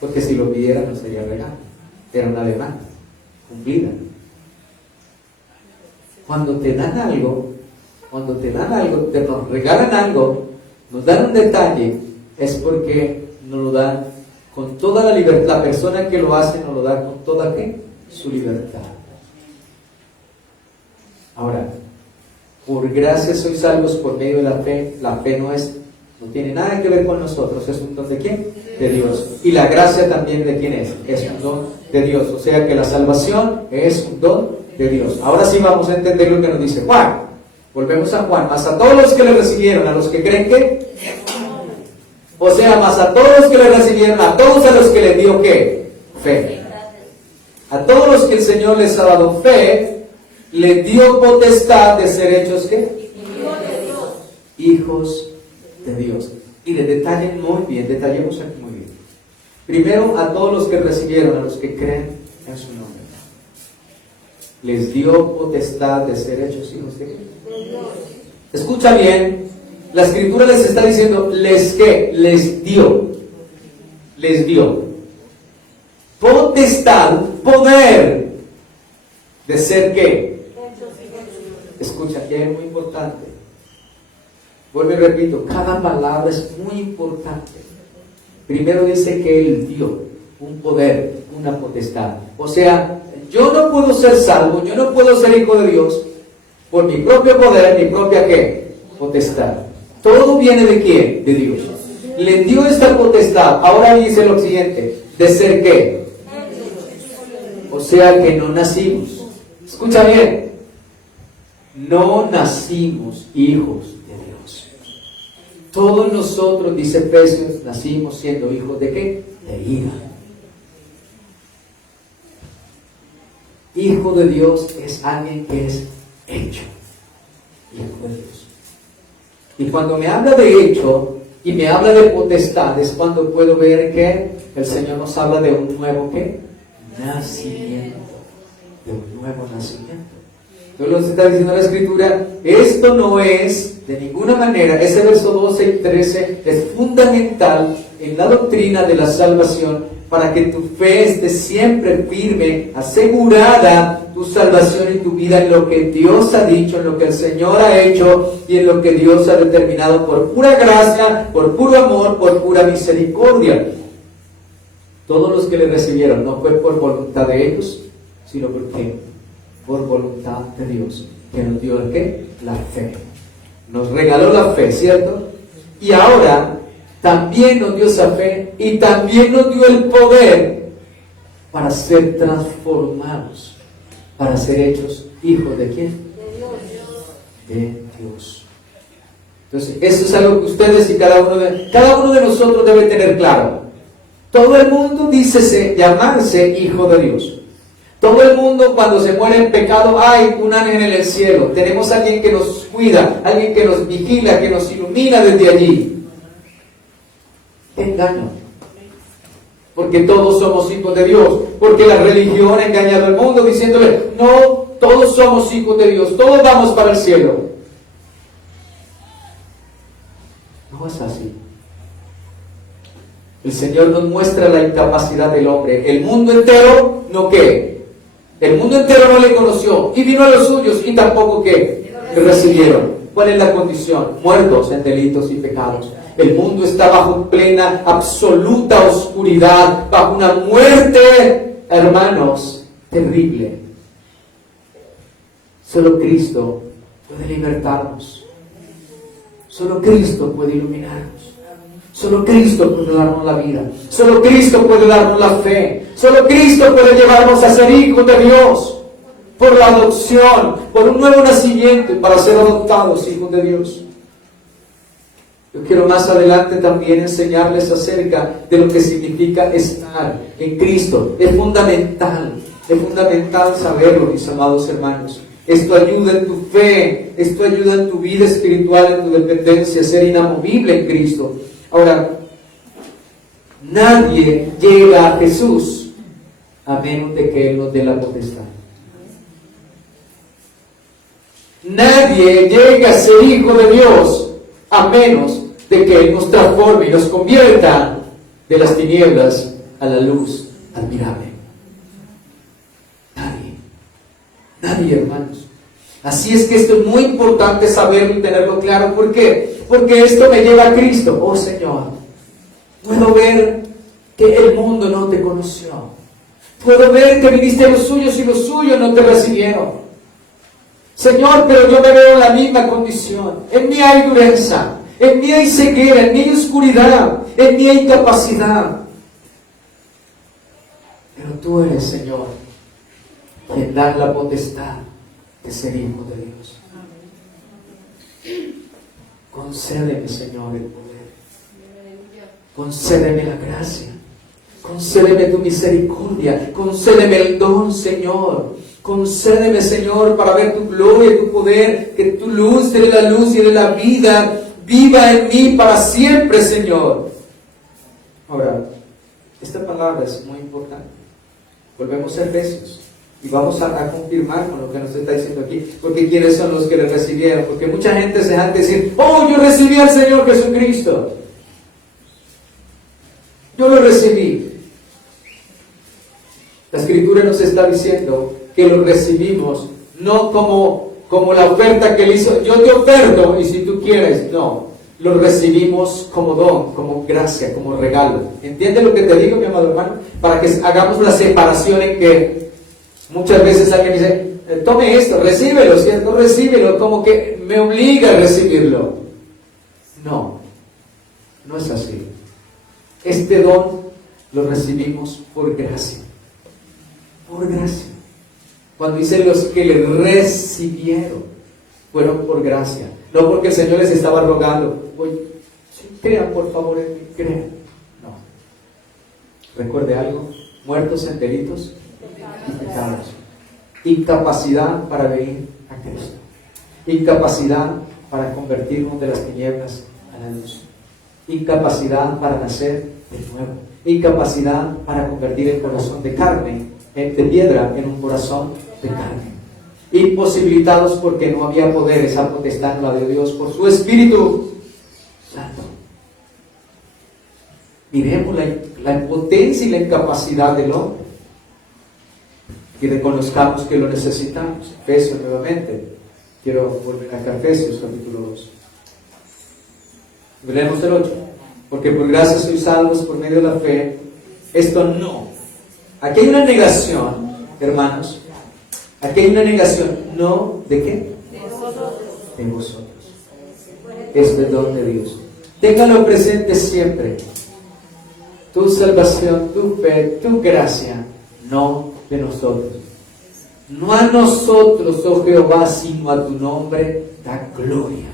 Porque si lo pidiera no sería regalo, era una demanda cumplida. Cuando te dan algo, nos regalan algo, nos dan un detalle, es porque nos lo dan con toda la libertad. La persona que lo hace nos lo da con toda ¿qué? Su libertad. Ahora, por gracia sois salvos por medio de la fe. La fe no tiene nada que ver con nosotros, es un don de ¿quién? De Dios. Y la gracia también ¿de quién es? Es un don de Dios. O sea que la salvación es un don de Dios. Ahora sí vamos a entender lo que nos dice Juan. Volvemos a Juan. Mas a todos los que le recibieron, a los que creen que, o sea, más a todos los que le recibieron, a todos a los que le dio ¿qué? Fe. A todos los que el Señor les ha dado fe, le dio potestad de ser hechos ¿qué? Hijos de Dios. Y le detallen muy bien, detallemos aquí muy bien. Primero, a todos los que recibieron, a los que creen en su nombre. les dio potestad de ser hechos hijos de Dios. Escucha bien, la Escritura les está diciendo, les dio potestad, poder de ser ¿qué? Escucha, aquí es muy importante. Vuelvo y repito, cada palabra es muy importante. Primero dice que Él dio un poder, una potestad. O sea, yo no puedo ser salvo, yo no puedo ser hijo de Dios por mi propio poder, mi propia ¿qué? Potestad. Todo viene ¿de quién? De Dios. Le dio esta potestad. Ahora dice lo siguiente, ¿de ser qué? O sea que no nacimos. Escucha bien. No nacimos hijos de Dios. Todos nosotros, dice Efesios, nacimos siendo hijos ¿de qué? De ira. Hijo de Dios es alguien que es hecho hijo de Dios. Y cuando me habla de hecho y me habla de potestad, es cuando puedo ver que el Señor nos habla de un nuevo ¿qué? Nacimiento. De un nuevo nacimiento. Entonces lo que está diciendo la Escritura, esto no es de ninguna manera, ese verso 12 y 13 es fundamental en la doctrina de la salvación para que tu fe esté siempre firme, asegurada tu salvación y tu vida en lo que Dios ha dicho, en lo que el Señor ha hecho y en lo que Dios ha determinado por pura gracia, por puro amor, por pura misericordia. Todos los que le recibieron no fue por voluntad de ellos, sino por voluntad de Dios, que nos dio ¿el qué? La fe. Nos regaló la fe, ¿cierto? Y ahora también nos dio esa fe y también nos dio el poder para ser transformados, para ser hechos hijos ¿de quién? De Dios. Entonces, eso es algo que ustedes y cada uno de nosotros debe tener claro. Todo el mundo dice llamarse hijo de Dios. Todo el mundo cuando se muere en pecado, hay un ángel en el cielo. Tenemos a alguien que nos cuida, alguien que nos vigila, que nos ilumina desde allí. ¡Qué engaño! Porque todos somos hijos de Dios. Porque la religión ha engañado al mundo diciéndole, no, todos somos hijos de Dios, todos vamos para el cielo. No es así. El Señor nos muestra la incapacidad del hombre. El mundo entero, ¿no qué? El mundo entero no le conoció y vino a los suyos y tampoco ¿qué? Le recibieron. ¿Cuál es la condición? Muertos en delitos y pecados. El mundo está bajo plena, absoluta oscuridad, bajo una muerte, hermanos, terrible. Solo Cristo puede libertarnos. Solo Cristo puede iluminarnos. Solo Cristo puede darnos la vida. Solo Cristo puede darnos la fe. Solo Cristo puede llevarnos a ser hijos de Dios. Por la adopción, por un nuevo nacimiento y para ser adoptados hijos de Dios. Yo quiero más adelante también enseñarles acerca de lo que significa estar en Cristo. Es fundamental saberlo, mis amados hermanos. Esto ayuda en tu fe, esto ayuda en tu vida espiritual, en tu dependencia, a ser inamovible en Cristo. Ahora, nadie llega a Jesús a menos de que Él nos dé la potestad. Nadie llega a ser hijo de Dios a menos de que Él nos transforme y nos convierta de las tinieblas a la luz admirable. Nadie, hermanos. Así es que esto es muy importante saberlo y tenerlo claro. ¿Por qué? Porque esto me lleva a Cristo. Oh Señor, puedo ver que el mundo no te conoció. Puedo ver que viniste a los suyos y los suyos no te recibieron. Señor, pero yo me veo en la misma condición. En mí hay dureza, en mí hay ceguera, en mí hay oscuridad, en mí hay incapacidad. Pero tú eres, Señor, quien da la potestad de ser hijo de Dios. Concédeme, Señor, el poder. Concédeme la gracia. Concédeme tu misericordia. Concédeme el don, Señor. Concédeme, Señor, para ver tu gloria y tu poder. Que tu luz de la luz y de la vida viva en mí para siempre, Señor. Ahora, esta palabra es muy importante. Volvemos a Efesios. Y vamos a confirmar con lo que nos está diciendo aquí, porque ¿quiénes son los que le recibieron? Porque mucha gente se deja decir, oh, yo recibí al Señor Jesucristo. Yo lo recibí. La Escritura nos está diciendo que lo recibimos no como la oferta que él hizo, yo te oferto y si tú quieres, no. Lo recibimos como don, como gracia, como regalo. ¿Entiendes lo que te digo, mi amado hermano? Para que hagamos la separación en que muchas veces alguien dice, tome esto, recíbelo, ¿cierto? Recíbelo, como que me obliga a recibirlo. No, no es así. Este don lo recibimos por gracia. Por gracia. Cuando dice los que le recibieron, fueron por gracia. No porque el Señor les estaba rogando, oye, crean por favor en mí, crean. No. Recuerde algo, muertos en delitos y pecados. Incapacidad para venir a Cristo. Incapacidad para convertirnos de las tinieblas a la luz. Incapacidad para nacer de nuevo. Incapacidad para convertir el corazón de carne, de piedra, en un corazón de carne. Imposibilitados porque no había poder, esa potestad la de Dios por su Espíritu Santo. Miremos la impotencia y la incapacidad del hombre y reconozcamos que lo necesitamos. Efesios nuevamente. Quiero volver acá a Efesios capítulo 2. Leemos el 8. Porque por gracia sois salvos por medio de la fe. Esto no. Aquí hay una negación, hermanos. Aquí hay una negación. No, ¿de qué? De vosotros. Es el don de Dios. Ténganlo presente siempre. Tu salvación, tu fe, tu gracia, no de nosotros. No a nosotros, oh Jehová, sino a tu nombre da gloria.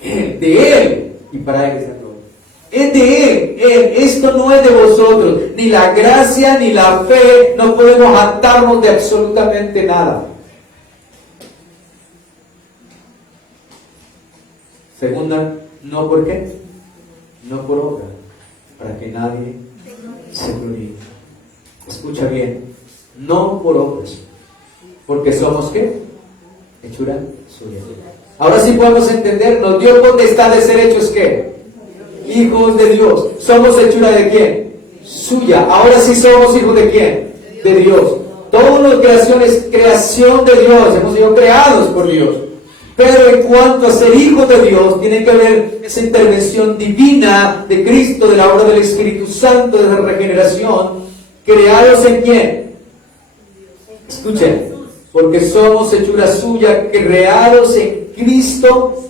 Él, de Él, y para Él es la gloria. Es de Él. Esto no es de vosotros. Ni la gracia ni la fe. No podemos jactarnos de absolutamente nada. Segunda, no por qué. No por obra. Para que nadie se gloríe. Escucha bien. No por obras. Porque somos ¿qué? Hechura suya. Ahora sí podemos entender. Nos dio potestad de ser hechos ¿qué? Hijos de Dios. ¿Somos hechura de quién? Suya. Ahora sí somos hijos de quién? De Dios. Todo lo creación es creación de Dios. Hemos sido creados por Dios. Pero en cuanto a ser hijos de Dios, tiene que haber esa intervención divina de Cristo, de la obra del Espíritu Santo, de la regeneración. ¿Creados en quién? Escuchen. Porque somos hechura suya, creados en Cristo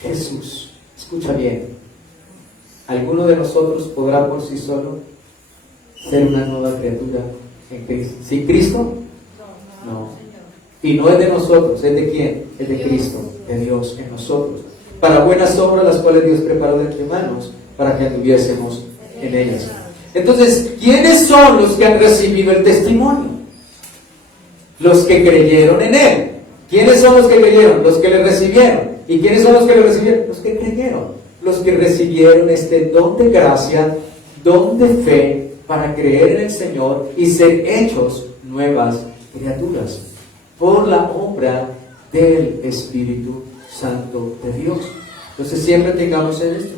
Jesús. Escucha bien. ¿Alguno de nosotros podrá por sí solo ser una nueva criatura en Cristo? ¿Sin Cristo? No. Y no es de nosotros, ¿es de quién? Es de Cristo, de Dios en nosotros. Para buenas obras las cuales Dios preparó de antemano para que anduviésemos en ellas. Entonces, ¿quiénes son los que han recibido el testimonio? Los que creyeron en Él. ¿Quiénes son los que creyeron? Los que le recibieron. ¿Y quiénes son los que le recibieron? Los que creyeron. Los que recibieron este don de gracia, don de fe, para creer en el Señor y ser hechos nuevas criaturas, por la obra del Espíritu Santo de Dios. Entonces siempre tengamos en esto.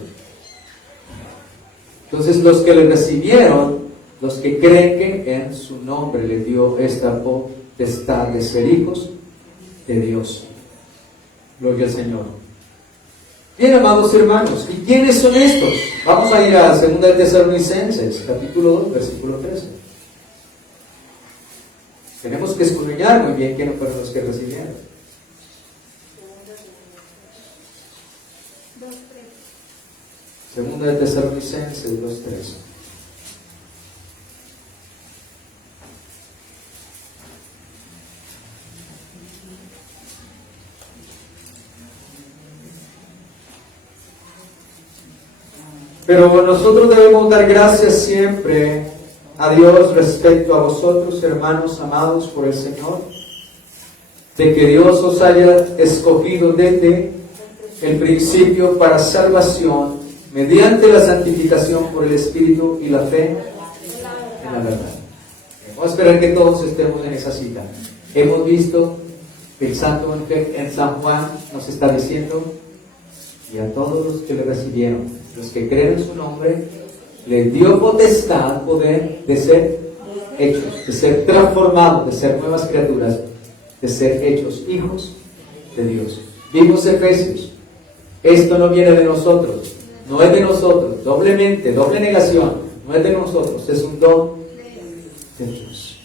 Entonces los que le recibieron, los que creen que en su nombre le dio esta potestad de ser hijos de Dios. Gloria al Señor. Bien, amados hermanos, ¿y quiénes son estos? Vamos a ir a 2 de Tesalonicenses, capítulo 2, versículo 13. Tenemos que escudriñar muy bien quiénes fueron los que recibieron. 2 de Tesalonicenses 2:13. Pero nosotros debemos dar gracias siempre a Dios respecto a vosotros, hermanos amados por el Señor, de que Dios os haya escogido desde el principio para salvación, mediante la santificación por el Espíritu y la fe en la verdad. Vamos a esperar que todos estemos en esa cita. Hemos visto que el Santo en San Juan nos está diciendo, y a todos los que le recibieron, los que creen en su nombre, les dio potestad, poder de ser hechos, de ser transformados, de ser nuevas criaturas, de ser hechos hijos de Dios. Vimos Efesios. Esto no viene de nosotros, no es de nosotros, doblemente, doble negación, no es de nosotros, es un don de Dios.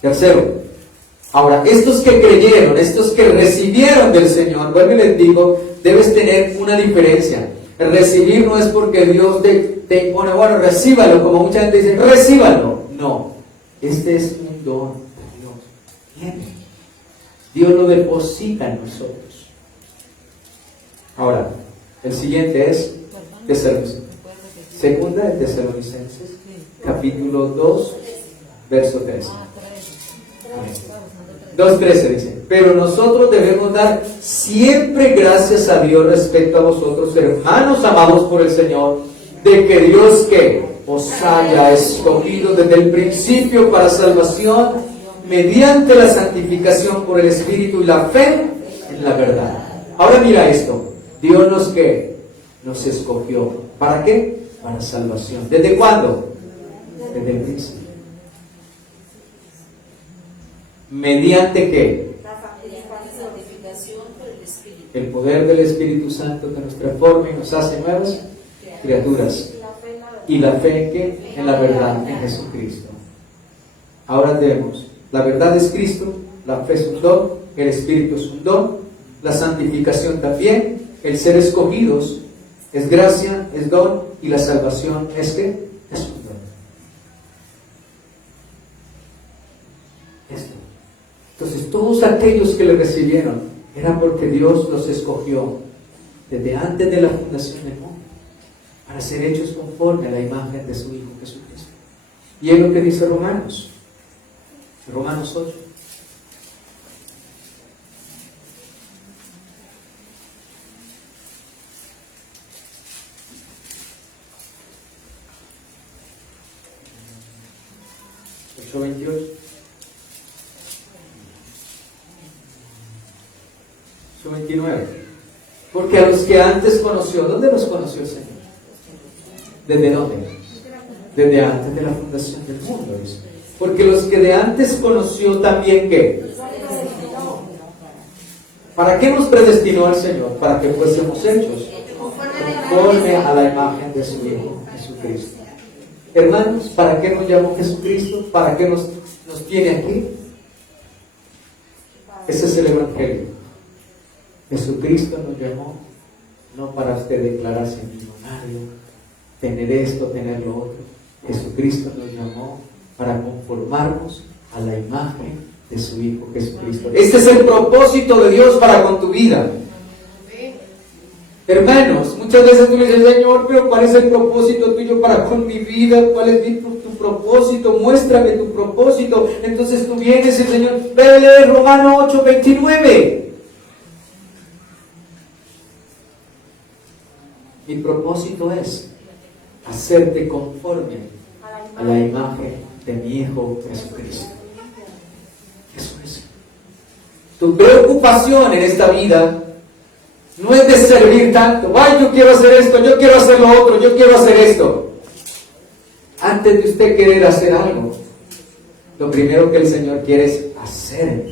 Tercero, ahora, estos que creyeron, estos que recibieron del Señor, vuelvo y les digo, debes tener una diferencia. El recibir no es porque Dios te impone, bueno, recíbalo, como mucha gente dice, recíbalo. No, este es un don de Dios. Bien. Dios lo deposita en nosotros. Ahora, el siguiente es Segunda de Tesalonicenses, capítulo 2, verso 13. 2:13 dice, pero nosotros debemos dar siempre gracias a Dios respecto a vosotros, hermanos amados por el Señor, de que Dios que os haya escogido desde el principio para salvación, mediante la santificación por el Espíritu y la fe en la verdad. Ahora mira esto, Dios nos escogió. ¿Para qué? Para salvación. ¿Desde cuándo? Desde el principio. ¿Mediante qué? La santificación por el Espíritu. El poder del Espíritu Santo que nos transforma y nos hace nuevas criaturas. ¿Y la fe en qué? En la verdad, en Jesucristo. Ahora tenemos, la verdad es Cristo, la fe es un don, el Espíritu es un don, la santificación también, el ser escogidos es gracia, es don, y la salvación es ¿qué? Es un don. Esto. Entonces todos aquellos que le recibieron eran porque Dios los escogió desde antes de la fundación del mundo para ser hechos conforme a la imagen de su Hijo Jesucristo. Y es lo que dice Romanos 8. Verso 28. Verso 29. Porque a los que antes conoció, ¿dónde los conoció el Señor? ¿Desde dónde? Desde antes de la fundación del mundo, dice. Porque los que de antes conoció también, ¿qué? ¿Para qué nos predestinó el Señor? Para que fuésemos hechos conforme a la imagen de su Hijo Jesucristo. Hermanos, ¿para qué nos llamó Jesucristo? ¿Para qué nos tiene aquí? Ese es el Evangelio. Jesucristo nos llamó no para usted declararse millonario, tener esto, tener lo otro. Jesucristo nos llamó para conformarnos a la imagen de su Hijo Jesucristo. Este es el propósito de Dios para con tu vida. Hermanos, muchas veces tú le dices, Señor, pero ¿cuál es el propósito tuyo para con mi vida? ¿Cuál es tu propósito? Muéstrame tu propósito. Entonces tú vienes y el Señor, ve a leer Romanos 8:29. Mi propósito es hacerte conforme a la imagen de mi Hijo Jesucristo. Eso es. Tu preocupación en esta vida no es de servir tanto. Ay, yo quiero hacer esto, yo quiero hacer lo otro, yo quiero hacer esto. Antes de usted querer hacer algo, lo primero que el Señor quiere es hacer,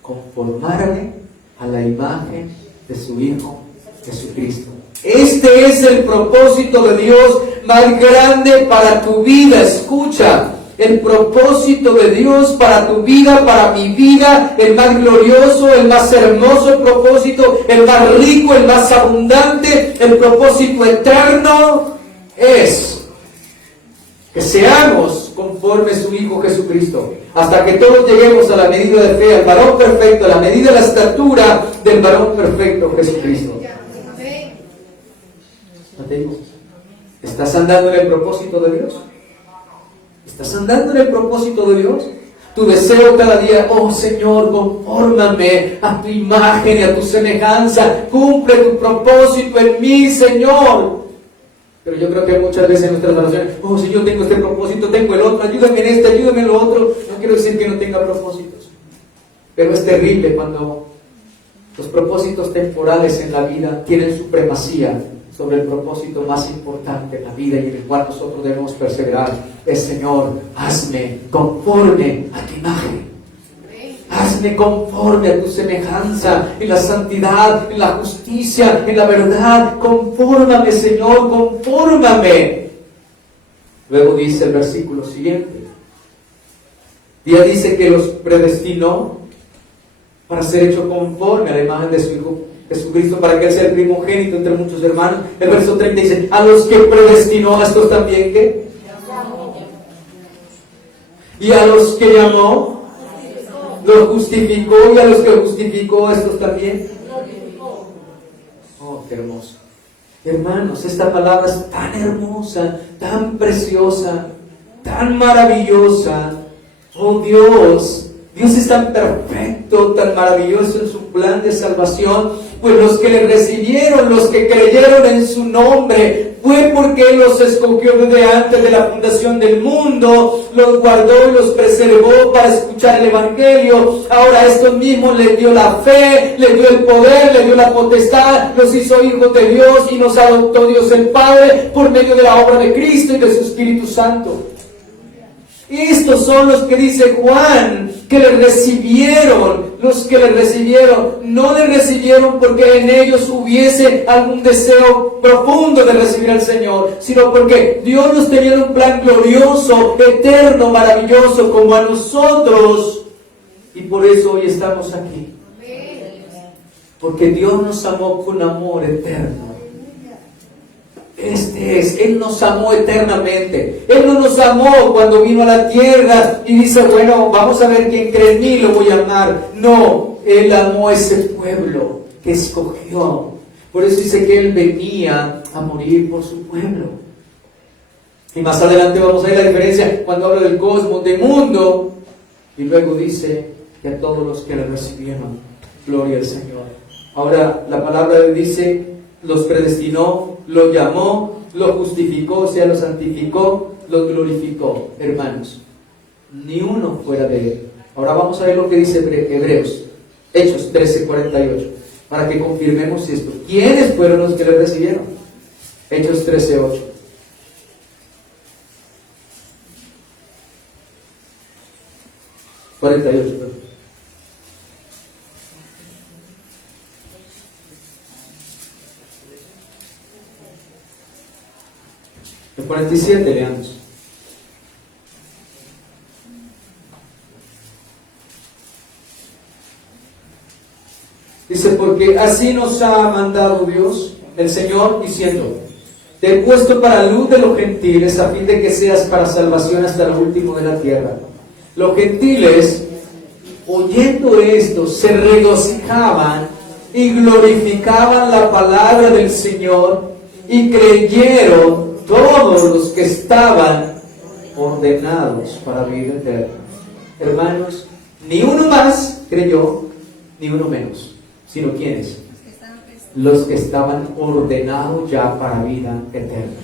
conformarme a la imagen de su Hijo Jesucristo. Este es el propósito de Dios más grande para tu vida. Escucha, el propósito de Dios para tu vida, para mi vida, el más glorioso, el más hermoso propósito, el más rico, el más abundante, el propósito eterno es que seamos conforme a su Hijo Jesucristo, hasta que todos lleguemos a la medida de fe, al varón perfecto, a la medida de la estatura del varón perfecto, Jesucristo. ¿No te digo? ¿Estás andando en el propósito de Dios? ¿Estás andando en el propósito de Dios? Tu deseo cada día, oh Señor, confórmame a tu imagen y a tu semejanza, cumple tu propósito en mí, Señor. Pero yo creo que muchas veces en nuestras oraciones, oh, si yo tengo este propósito, tengo el otro, ayúdame en este, ayúdame en lo otro. No quiero decir que no tenga propósitos, pero es terrible cuando los propósitos temporales en la vida tienen supremacía sobre el propósito más importante en la vida y en el cual nosotros debemos perseverar. Es: Señor, hazme conforme a tu imagen. Hazme conforme a tu semejanza, en la santidad, en la justicia, en la verdad. Confórmame, Señor, confórmame. Luego dice el versículo siguiente. Ya dice que los predestinó para ser hecho conforme a la imagen de su Hijo Jesucristo, para que Él sea el primogénito entre muchos hermanos. El verso 30 dice: a los que predestinó, a estos también, ¿qué? Y a los que llamó, los justificó, y a los que justificó, a estos también. Oh, qué hermoso. Hermanos, esta palabra es tan hermosa, tan preciosa, tan maravillosa. Oh Dios, Dios es tan perfecto, tan maravilloso en su plan de salvación. Pues los que le recibieron, los que creyeron en su nombre, fue porque Él los escogió desde antes de la fundación del mundo, los guardó y los preservó para escuchar el Evangelio. Ahora a estos mismos les dio la fe, les dio el poder, les dio la potestad, los hizo hijos de Dios y nos adoptó Dios el Padre por medio de la obra de Cristo y de su Espíritu Santo. Estos son los que dice Juan, que le recibieron. Los que le recibieron, no le recibieron porque en ellos hubiese algún deseo profundo de recibir al Señor, sino porque Dios nos tenía en un plan glorioso, eterno, maravilloso, como a nosotros. Y por eso hoy estamos aquí. Porque Dios nos amó con amor eterno. Él nos amó eternamente. Él no nos amó cuando vino a la tierra y dice, bueno, vamos a ver quién cree en mí, lo voy a amar. No, Él amó a ese pueblo que escogió. Por eso dice que Él venía a morir por su pueblo. Y más adelante vamos a ver la diferencia cuando habla del cosmos, del mundo. Y luego dice que a todos los que le recibieron, gloria al Señor. Ahora la palabra dice, los predestinó, los llamó, los justificó, o sea, los santificó, los glorificó. Hermanos, ni uno fuera de Él. Ahora vamos a ver lo que dice Hebreos, Hechos 13:48, para que confirmemos esto. ¿Quiénes fueron los que le recibieron? Hechos 13:8. Perdón. El 47, leamos. Dice, porque así nos ha mandado Dios, el Señor, diciendo, te he puesto para luz de los gentiles, a fin de que seas para salvación hasta lo último de la tierra. Los gentiles, oyendo esto, se regocijaban y glorificaban la palabra del Señor, y creyeron todos los que estaban ordenados para vida eterna. Hermanos, ni uno más creyó, ni uno menos, sino ¿quiénes? Los que estaban ordenados ya para vida eterna.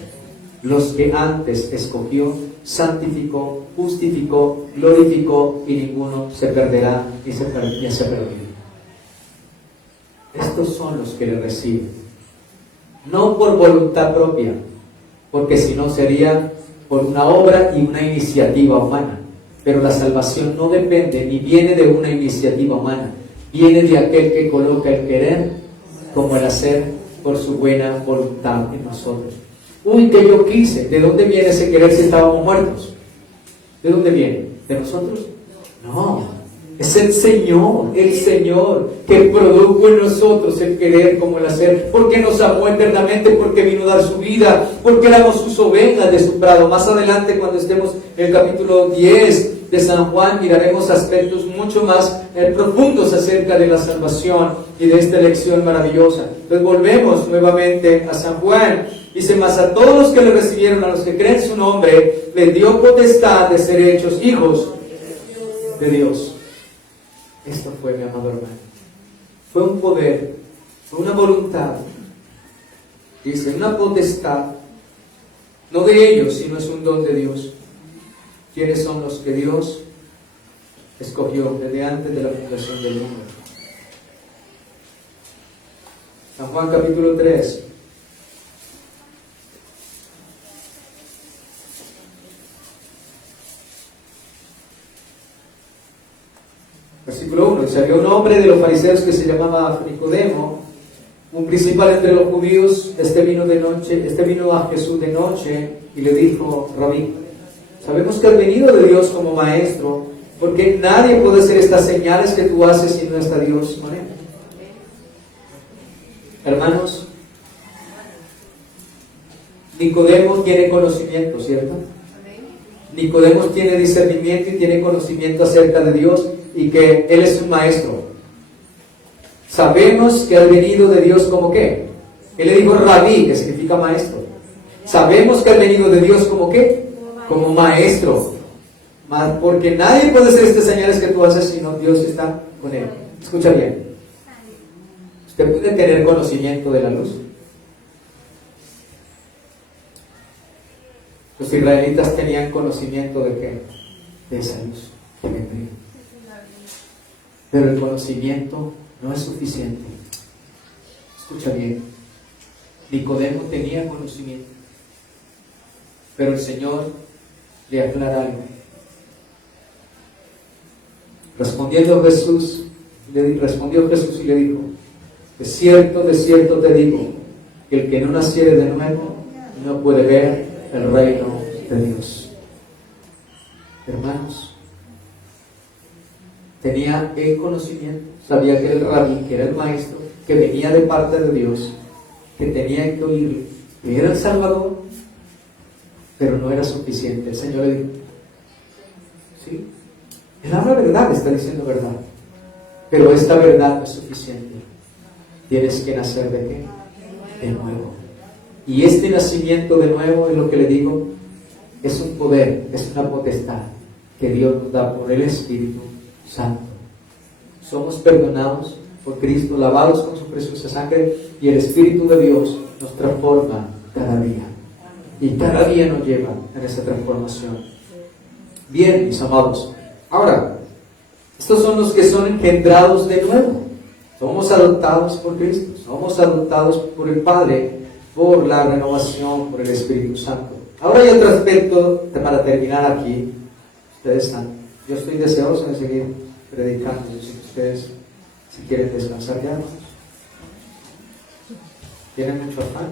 Los que antes escogió, santificó, justificó, glorificó, y ninguno se perderá y se perdió. Estos son los que le reciben, no por voluntad propia, porque si no sería por una obra y una iniciativa humana. Pero la salvación no depende ni viene de una iniciativa humana, viene de aquel que coloca el querer como el hacer por su buena voluntad en nosotros. Uy, que yo quise. ¿De dónde viene ese querer si estábamos muertos? ¿De dónde viene? ¿De nosotros? No, es el Señor que produjo en nosotros el querer como el hacer, porque nos amó eternamente, porque vino a dar su vida, porque éramos sus ovejas de su prado. Más adelante, cuando estemos en el capítulo 10 de San Juan, miraremos aspectos mucho más profundos acerca de la salvación y de esta elección maravillosa. Entonces volvemos nuevamente a San Juan. Dice, mas a todos los que le recibieron, a los que creen en su nombre, les dio potestad de ser hechos hijos de Dios. Esto fue, mi amado hermano, fue un poder, fue una voluntad, dice, una potestad No de ellos, sino es un don de Dios. ¿Quiénes son los que Dios escogió desde antes de la fundación del mundo? San Juan capítulo 3. Versículo 1. Dice: había un hombre de los fariseos que se llamaba Nicodemo, un principal entre los judíos. Este vino a Jesús de noche y le dijo: Rabí, sabemos que has venido de Dios como maestro, porque nadie puede hacer estas señales que tú haces si no está Dios con él. Hermanos, Nicodemo tiene conocimiento, ¿cierto? Nicodemo tiene discernimiento y tiene conocimiento acerca de Dios y que Él es un maestro. Sabemos que ha venido de Dios como ¿qué? Él le dijo rabí, que significa maestro. Sabemos que ha venido de Dios como ¿qué? Como maestro. Porque nadie puede hacer estas señales que tú haces si no Dios está con él. Escucha bien. Usted puede tener conocimiento de la luz. Los israelitas tenían conocimiento de qué? De esa luz que vendría. Pero el conocimiento no es suficiente. Escucha bien. Nicodemo tenía conocimiento, pero el Señor le aclara algo. Respondió Jesús y le dijo: de cierto te digo, que el que no naciere de nuevo no puede ver el reino de Dios. Hermanos, tenía el conocimiento, sabía que era el rabí, que era el maestro, que venía de parte de Dios, que tenía que oírlo, que era el Salvador, pero no era suficiente. El Señor le dijo: sí, él habla verdad, está diciendo verdad, pero esta verdad no es suficiente. Tienes que nacer de qué? De nuevo. Y este nacimiento de nuevo, es lo que le digo, es un poder, es una potestad que Dios nos da por el Espíritu Santo. Somos perdonados por Cristo, lavados con su preciosa sangre, y el Espíritu de Dios nos transforma cada día. Y cada día nos lleva en esa transformación. Bien, mis amados. Ahora, estos son los que son engendrados de nuevo. Somos adoptados por Cristo, somos adoptados por el Padre, por la renovación, por el Espíritu Santo. Ahora hay otro aspecto para terminar aquí. Ustedes están. Yo estoy deseoso de seguir predicando. Yo sé que ustedes, si quieren descansar ya, ¿tienen mucho afán?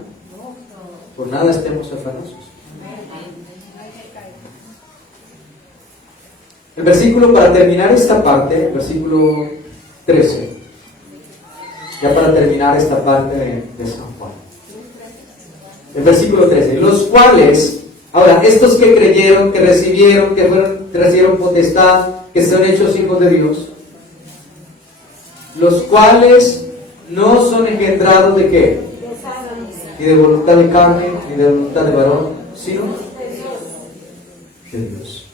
Por nada estemos afanosos. El versículo, para terminar esta parte, el versículo 13, ya para terminar esta parte de San Juan. El versículo 13, los cuales, ahora, estos que creyeron, que recibieron, recibieron potestad, que son hechos hijos de Dios, los cuales no son engendrados de ¿qué? Ni de voluntad de carne, ni de voluntad de varón, sino de Dios.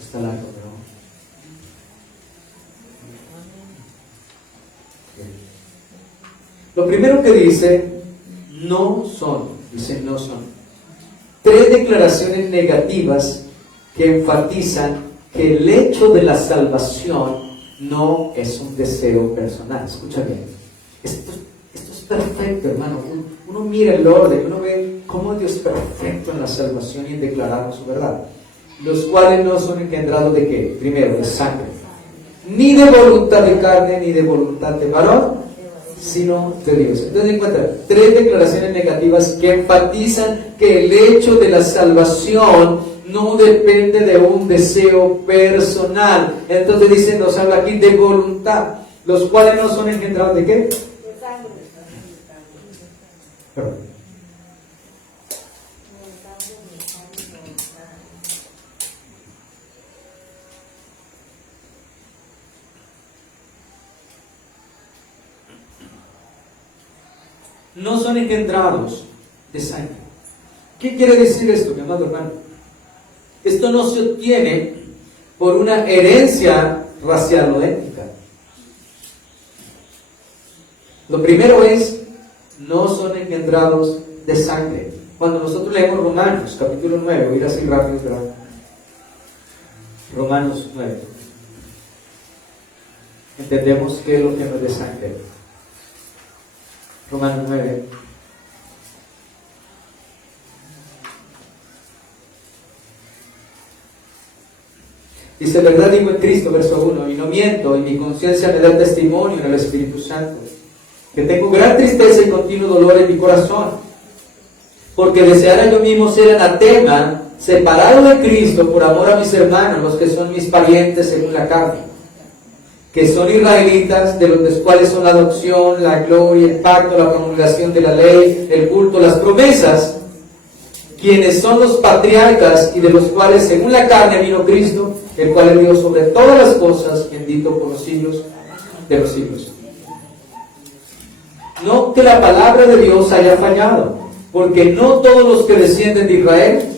Está largo, pero lo primero que dice no son. Tres declaraciones negativas que enfatizan que el hecho de la salvación no es un deseo personal. Escucha bien. Esto es perfecto, hermano. Uno mira el orden, uno ve cómo Dios es perfecto en la salvación y en declarar su verdad. Los cuales no son engendrados de ¿qué? Primero, de sangre, ni de voluntad de carne, ni de voluntad de varón, sino de Dios. Entonces encuentra tres declaraciones negativas que enfatizan que el hecho de la salvación no depende de un deseo personal. Entonces dice, nos habla aquí de voluntad, los cuales no son engendrados de ¿qué? De sangre. Perdón. No son engendrados de sangre. ¿Qué quiere decir esto, mi amado hermano? Esto no se obtiene por una herencia racial o étnica. Lo primero es, no son engendrados de sangre. Cuando nosotros leemos Romanos, capítulo 9, voy a ir así rápido, ¿verdad? Romanos 9. Entendemos qué es lo que no es de sangre. Romanos 9. Dice, verdad digo en Cristo, verso 1, y no miento, y mi conciencia me da testimonio en el Espíritu Santo, que tengo gran tristeza y continuo dolor en mi corazón, porque deseara yo mismo ser anatema, separado de Cristo por amor a mis hermanos, los que son mis parientes según la carne, que son israelitas, de los cuales son la adopción, la gloria, el pacto, la promulgación de la ley, el culto, las promesas, quienes son los patriarcas y de los cuales según la carne vino Cristo, el cual es Dios sobre todas las cosas, bendito por los siglos de los siglos. No que la palabra de Dios haya fallado, porque no todos los que descienden de Israel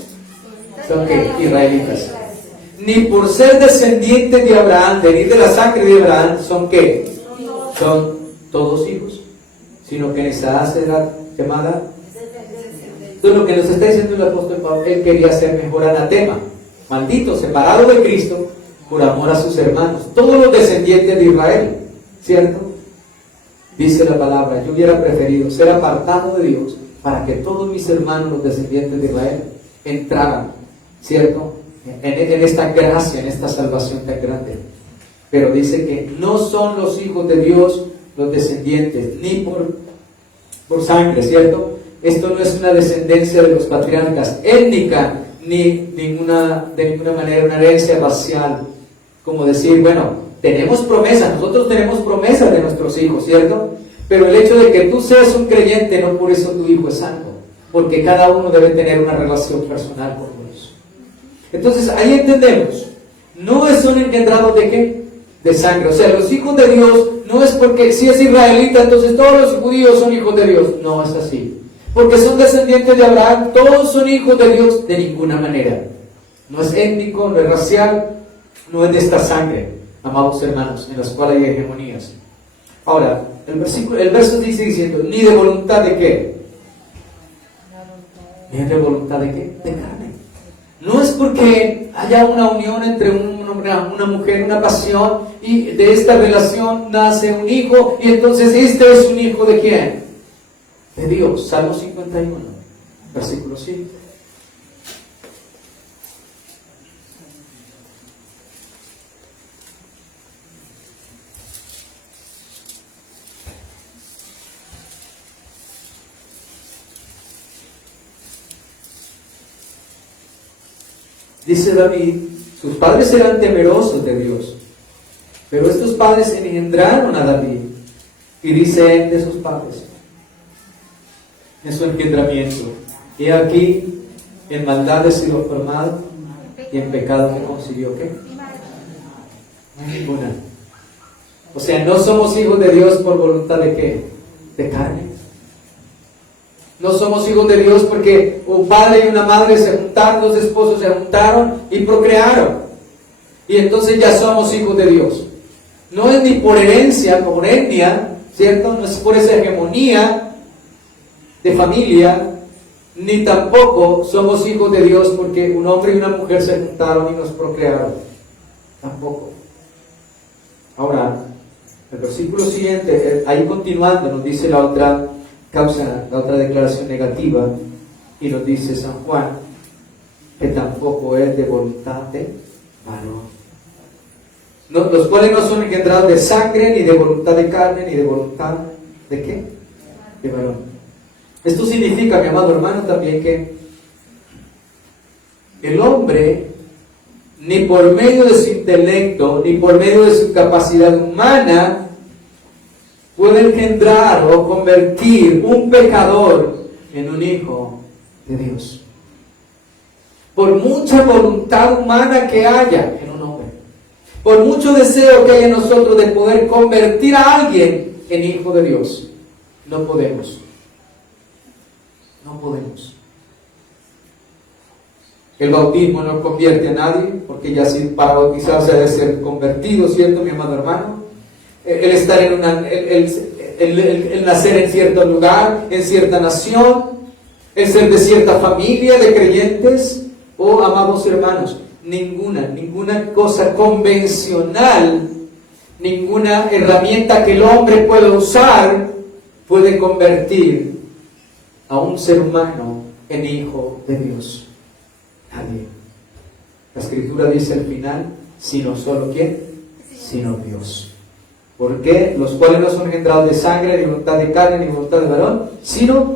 son ¿qué? Israelitas. Ni por ser descendientes de Abraham, de venir de la sangre de Abraham, son ¿qué? Son todos hijos, sino que en esa será llamada. Entonces lo que nos está diciendo el apóstol Pablo, él quería ser mejor anatema, maldito, separado de Cristo, por amor a sus hermanos, todos los descendientes de Israel, ¿cierto? Dice la palabra, yo hubiera preferido ser apartado de Dios para que todos mis hermanos, los descendientes de Israel, entraran, ¿cierto? En esta gracia, en esta salvación tan grande. Pero dice que no son los hijos de Dios los descendientes, ni por sangre, ¿cierto? Esto no es una descendencia de los patriarcas étnica, ni de ninguna manera una herencia racial, como decir, bueno, tenemos promesas, nosotros tenemos promesas de nuestros hijos, ¿cierto? Pero el hecho de que tú seas un creyente, no por eso tu hijo es santo, porque cada uno debe tener una relación personal con Dios. Entonces ahí entendemos, no son engendrados de ¿qué? De sangre. O sea, los hijos de Dios no es porque si es israelita, entonces todos los judíos son hijos de Dios. No es así. Porque son descendientes de Abraham, todos son hijos de Dios de ninguna manera. No es étnico, no es racial, no es de esta sangre, amados hermanos, en las cuales hay hegemonías. Ahora, el verso dice diciendo, ni de voluntad de qué. ¿Ni de voluntad de qué? De carne. No es porque haya una unión entre una mujer, una pasión, y de esta relación nace un hijo, y entonces este es un hijo de ¿quién? De Dios. Salmo 51, versículo 5. Dice David, sus padres eran temerosos de Dios, pero estos padres engendraron a David, y dice él de sus padres, en su engendramiento, he aquí, en maldad he sido formado, y en pecado me consiguió ¿qué? Ninguna. O sea, no somos hijos de Dios por voluntad de ¿qué? De carne. No somos hijos de Dios porque un padre y una madre se juntaron, dos esposos se juntaron y procrearon. Y entonces ya somos hijos de Dios. No es ni por herencia, por etnia, ¿cierto? No es por esa hegemonía de familia, ni tampoco somos hijos de Dios porque un hombre y una mujer se juntaron y nos procrearon. Tampoco. Ahora, el versículo siguiente, ahí continuando, nos dice la otra causa, la otra declaración negativa, y nos dice San Juan que tampoco es de voluntad de varón. Los cuales no son engendrados de sangre, ni de voluntad de carne, ni de voluntad de ¿qué? De varón. Esto significa, mi amado hermano, también que el hombre, ni por medio de su intelecto, ni por medio de su capacidad humana, puede engendrar o convertir un pecador en un hijo de Dios. Por mucha voluntad humana que haya en un hombre, por mucho deseo que haya en nosotros de poder convertir a alguien en hijo de Dios, no podemos. No podemos. El bautismo no convierte a nadie, porque ya para bautizarse debe ser convertido, ¿cierto, mi amado hermano? El estar en el nacer en cierto lugar, en cierta nación, ¿El ser de cierta familia de creyentes? Oh, amados hermanos, ninguna cosa convencional, ninguna herramienta que el hombre pueda usar puede convertir a un ser humano en hijo de Dios. Nadie. La Escritura dice al final, sino solo ¿quién? Sino Dios. ¿Por qué? Los cuales no son engendrados de sangre, ni voluntad de carne, ni voluntad de varón, sino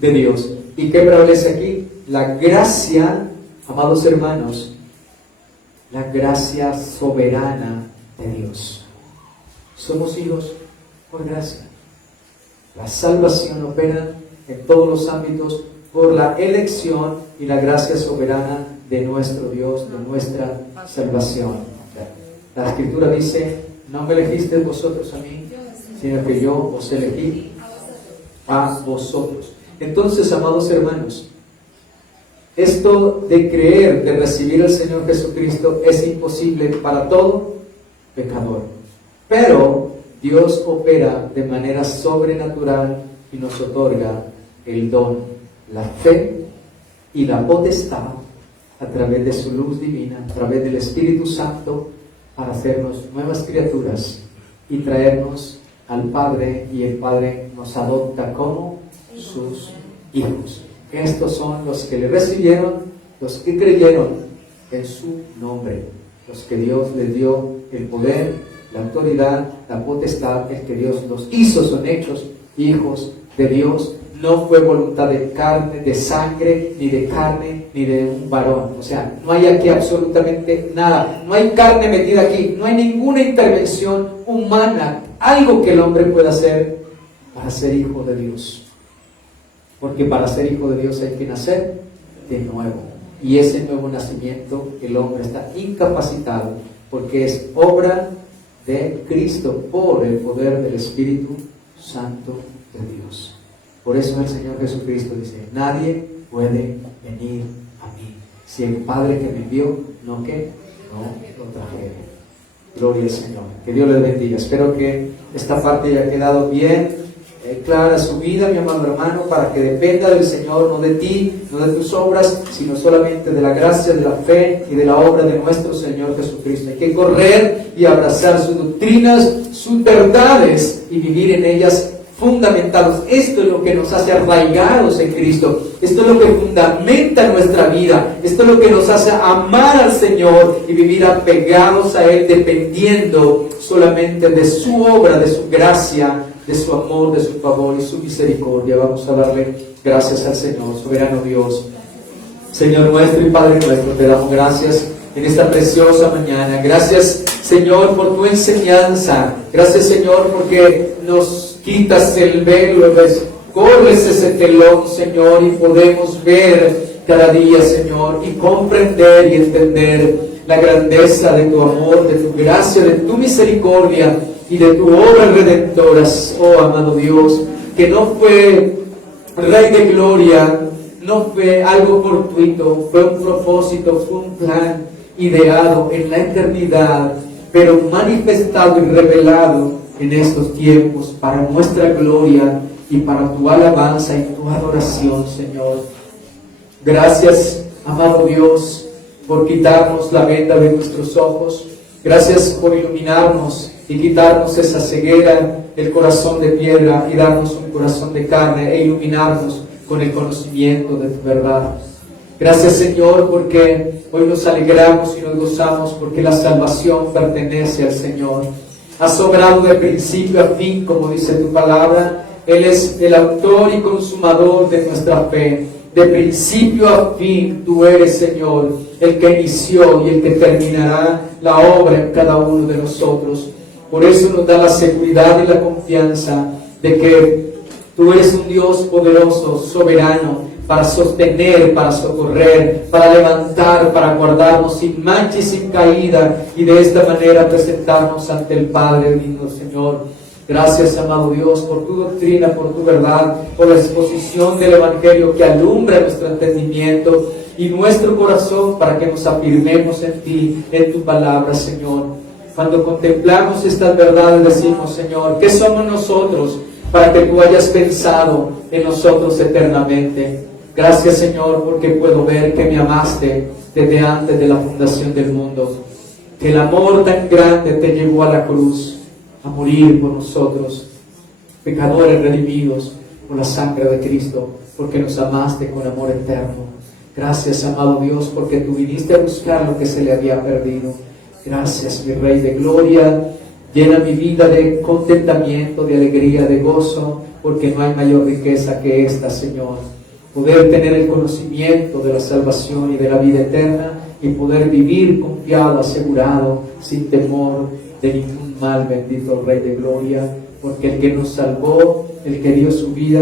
de Dios. ¿Y qué prevalece aquí? La gracia, amados hermanos, la gracia soberana de Dios. Somos hijos por gracia. La salvación opera en todos los ámbitos por la elección y la gracia soberana de nuestro Dios, de nuestra salvación. La Escritura dice, no me elegisteis vosotros a mí, sino que yo os elegí a vosotros. Entonces, amados hermanos, esto de creer, de recibir al Señor Jesucristo es imposible para todo pecador. Pero Dios opera de manera sobrenatural y nos otorga el don, la fe y la potestad a través de su luz divina, a través del Espíritu Santo, para hacernos nuevas criaturas y traernos al Padre, y el Padre nos adopta como sus hijos. Estos son los que le recibieron, los que creyeron en su nombre, los que Dios les dio el poder, la autoridad, la potestad, es que Dios los hizo, son hechos hijos de Dios. No fue voluntad de carne, de sangre, ni de carne, ni de un varón. O sea, no hay aquí absolutamente nada. No hay carne metida aquí. No hay ninguna intervención humana, algo que el hombre pueda hacer para ser hijo de Dios. Porque para ser hijo de Dios hay que nacer de nuevo. Y ese nuevo nacimiento, el hombre está incapacitado, porque es obra de Cristo por el poder del Espíritu Santo de Dios. Por eso el Señor Jesucristo dice, nadie puede venir a mí si el Padre que me envió no lo trajere. Gloria al Señor. Que Dios les bendiga. Espero que esta parte haya quedado bien clara su vida, mi amado hermano, para que dependa del Señor, no de ti, no de tus obras, sino solamente de la gracia, de la fe y de la obra de nuestro Señor Jesucristo. Hay que correr y abrazar sus doctrinas, sus verdades y vivir en ellas fundamentados. Esto es lo que nos hace arraigados en Cristo. Esto es lo que fundamenta nuestra vida. Esto es lo que nos hace amar al Señor y vivir apegados a Él, dependiendo solamente de su obra, de su gracia, de su amor, de su favor y su misericordia. Vamos a darle gracias al Señor, soberano Dios. Señor nuestro y Padre nuestro, te damos gracias en esta preciosa mañana. Gracias, Señor, por tu enseñanza. Gracias, Señor, porque nos quitas el velo, corres ese telón, Señor, y podemos ver cada día, Señor, y comprender y entender la grandeza de tu amor, de tu gracia, de tu misericordia y de tu obra redentora. Oh, amado Dios, que no fue Rey de Gloria, no fue algo fortuito, fue un propósito, fue un plan ideado en la eternidad, pero manifestado y revelado en estos tiempos para nuestra gloria y para tu alabanza y tu adoración, Señor. Gracias, amado Dios, por quitarnos la venda de nuestros ojos. Gracias por iluminarnos y quitarnos esa ceguera, el corazón de piedra, y darnos un corazón de carne e iluminarnos con el conocimiento de tu verdad. Gracias, Señor, porque hoy nos alegramos y nos gozamos porque la salvación pertenece al Señor. Has obrado de principio a fin, como dice tu palabra. Él es el autor y consumador de nuestra fe. De principio a fin tú eres, Señor, el que inició y el que terminará la obra en cada uno de nosotros. Por eso nos da la seguridad y la confianza de que tú eres un Dios poderoso, soberano, para sostener, para socorrer, para levantar, para guardarnos sin mancha y sin caída, y de esta manera presentarnos ante el Padre digno, Señor. Gracias, amado Dios, por tu doctrina, por tu verdad, por la exposición del Evangelio que alumbra nuestro entendimiento y nuestro corazón para que nos afirmemos en ti, en tu palabra, Señor. Cuando contemplamos estas verdades decimos, Señor, ¿qué somos nosotros para que tú hayas pensado en nosotros eternamente. Gracias, Señor, porque puedo ver que me amaste desde antes de la fundación del mundo, que el amor tan grande te llevó a la cruz, a morir por nosotros, pecadores redimidos por la sangre de Cristo, porque nos amaste con amor eterno. Gracias, amado Dios, porque tú viniste a buscar lo que se le había perdido. Gracias, mi Rey de Gloria. Llena mi vida de contentamiento, de alegría, de gozo, porque no hay mayor riqueza que esta, Señor. Poder tener el conocimiento de la salvación y de la vida eterna y poder vivir confiado, asegurado, sin temor de ningún mal, bendito Rey de Gloria, porque el que nos salvó, el que dio su vida,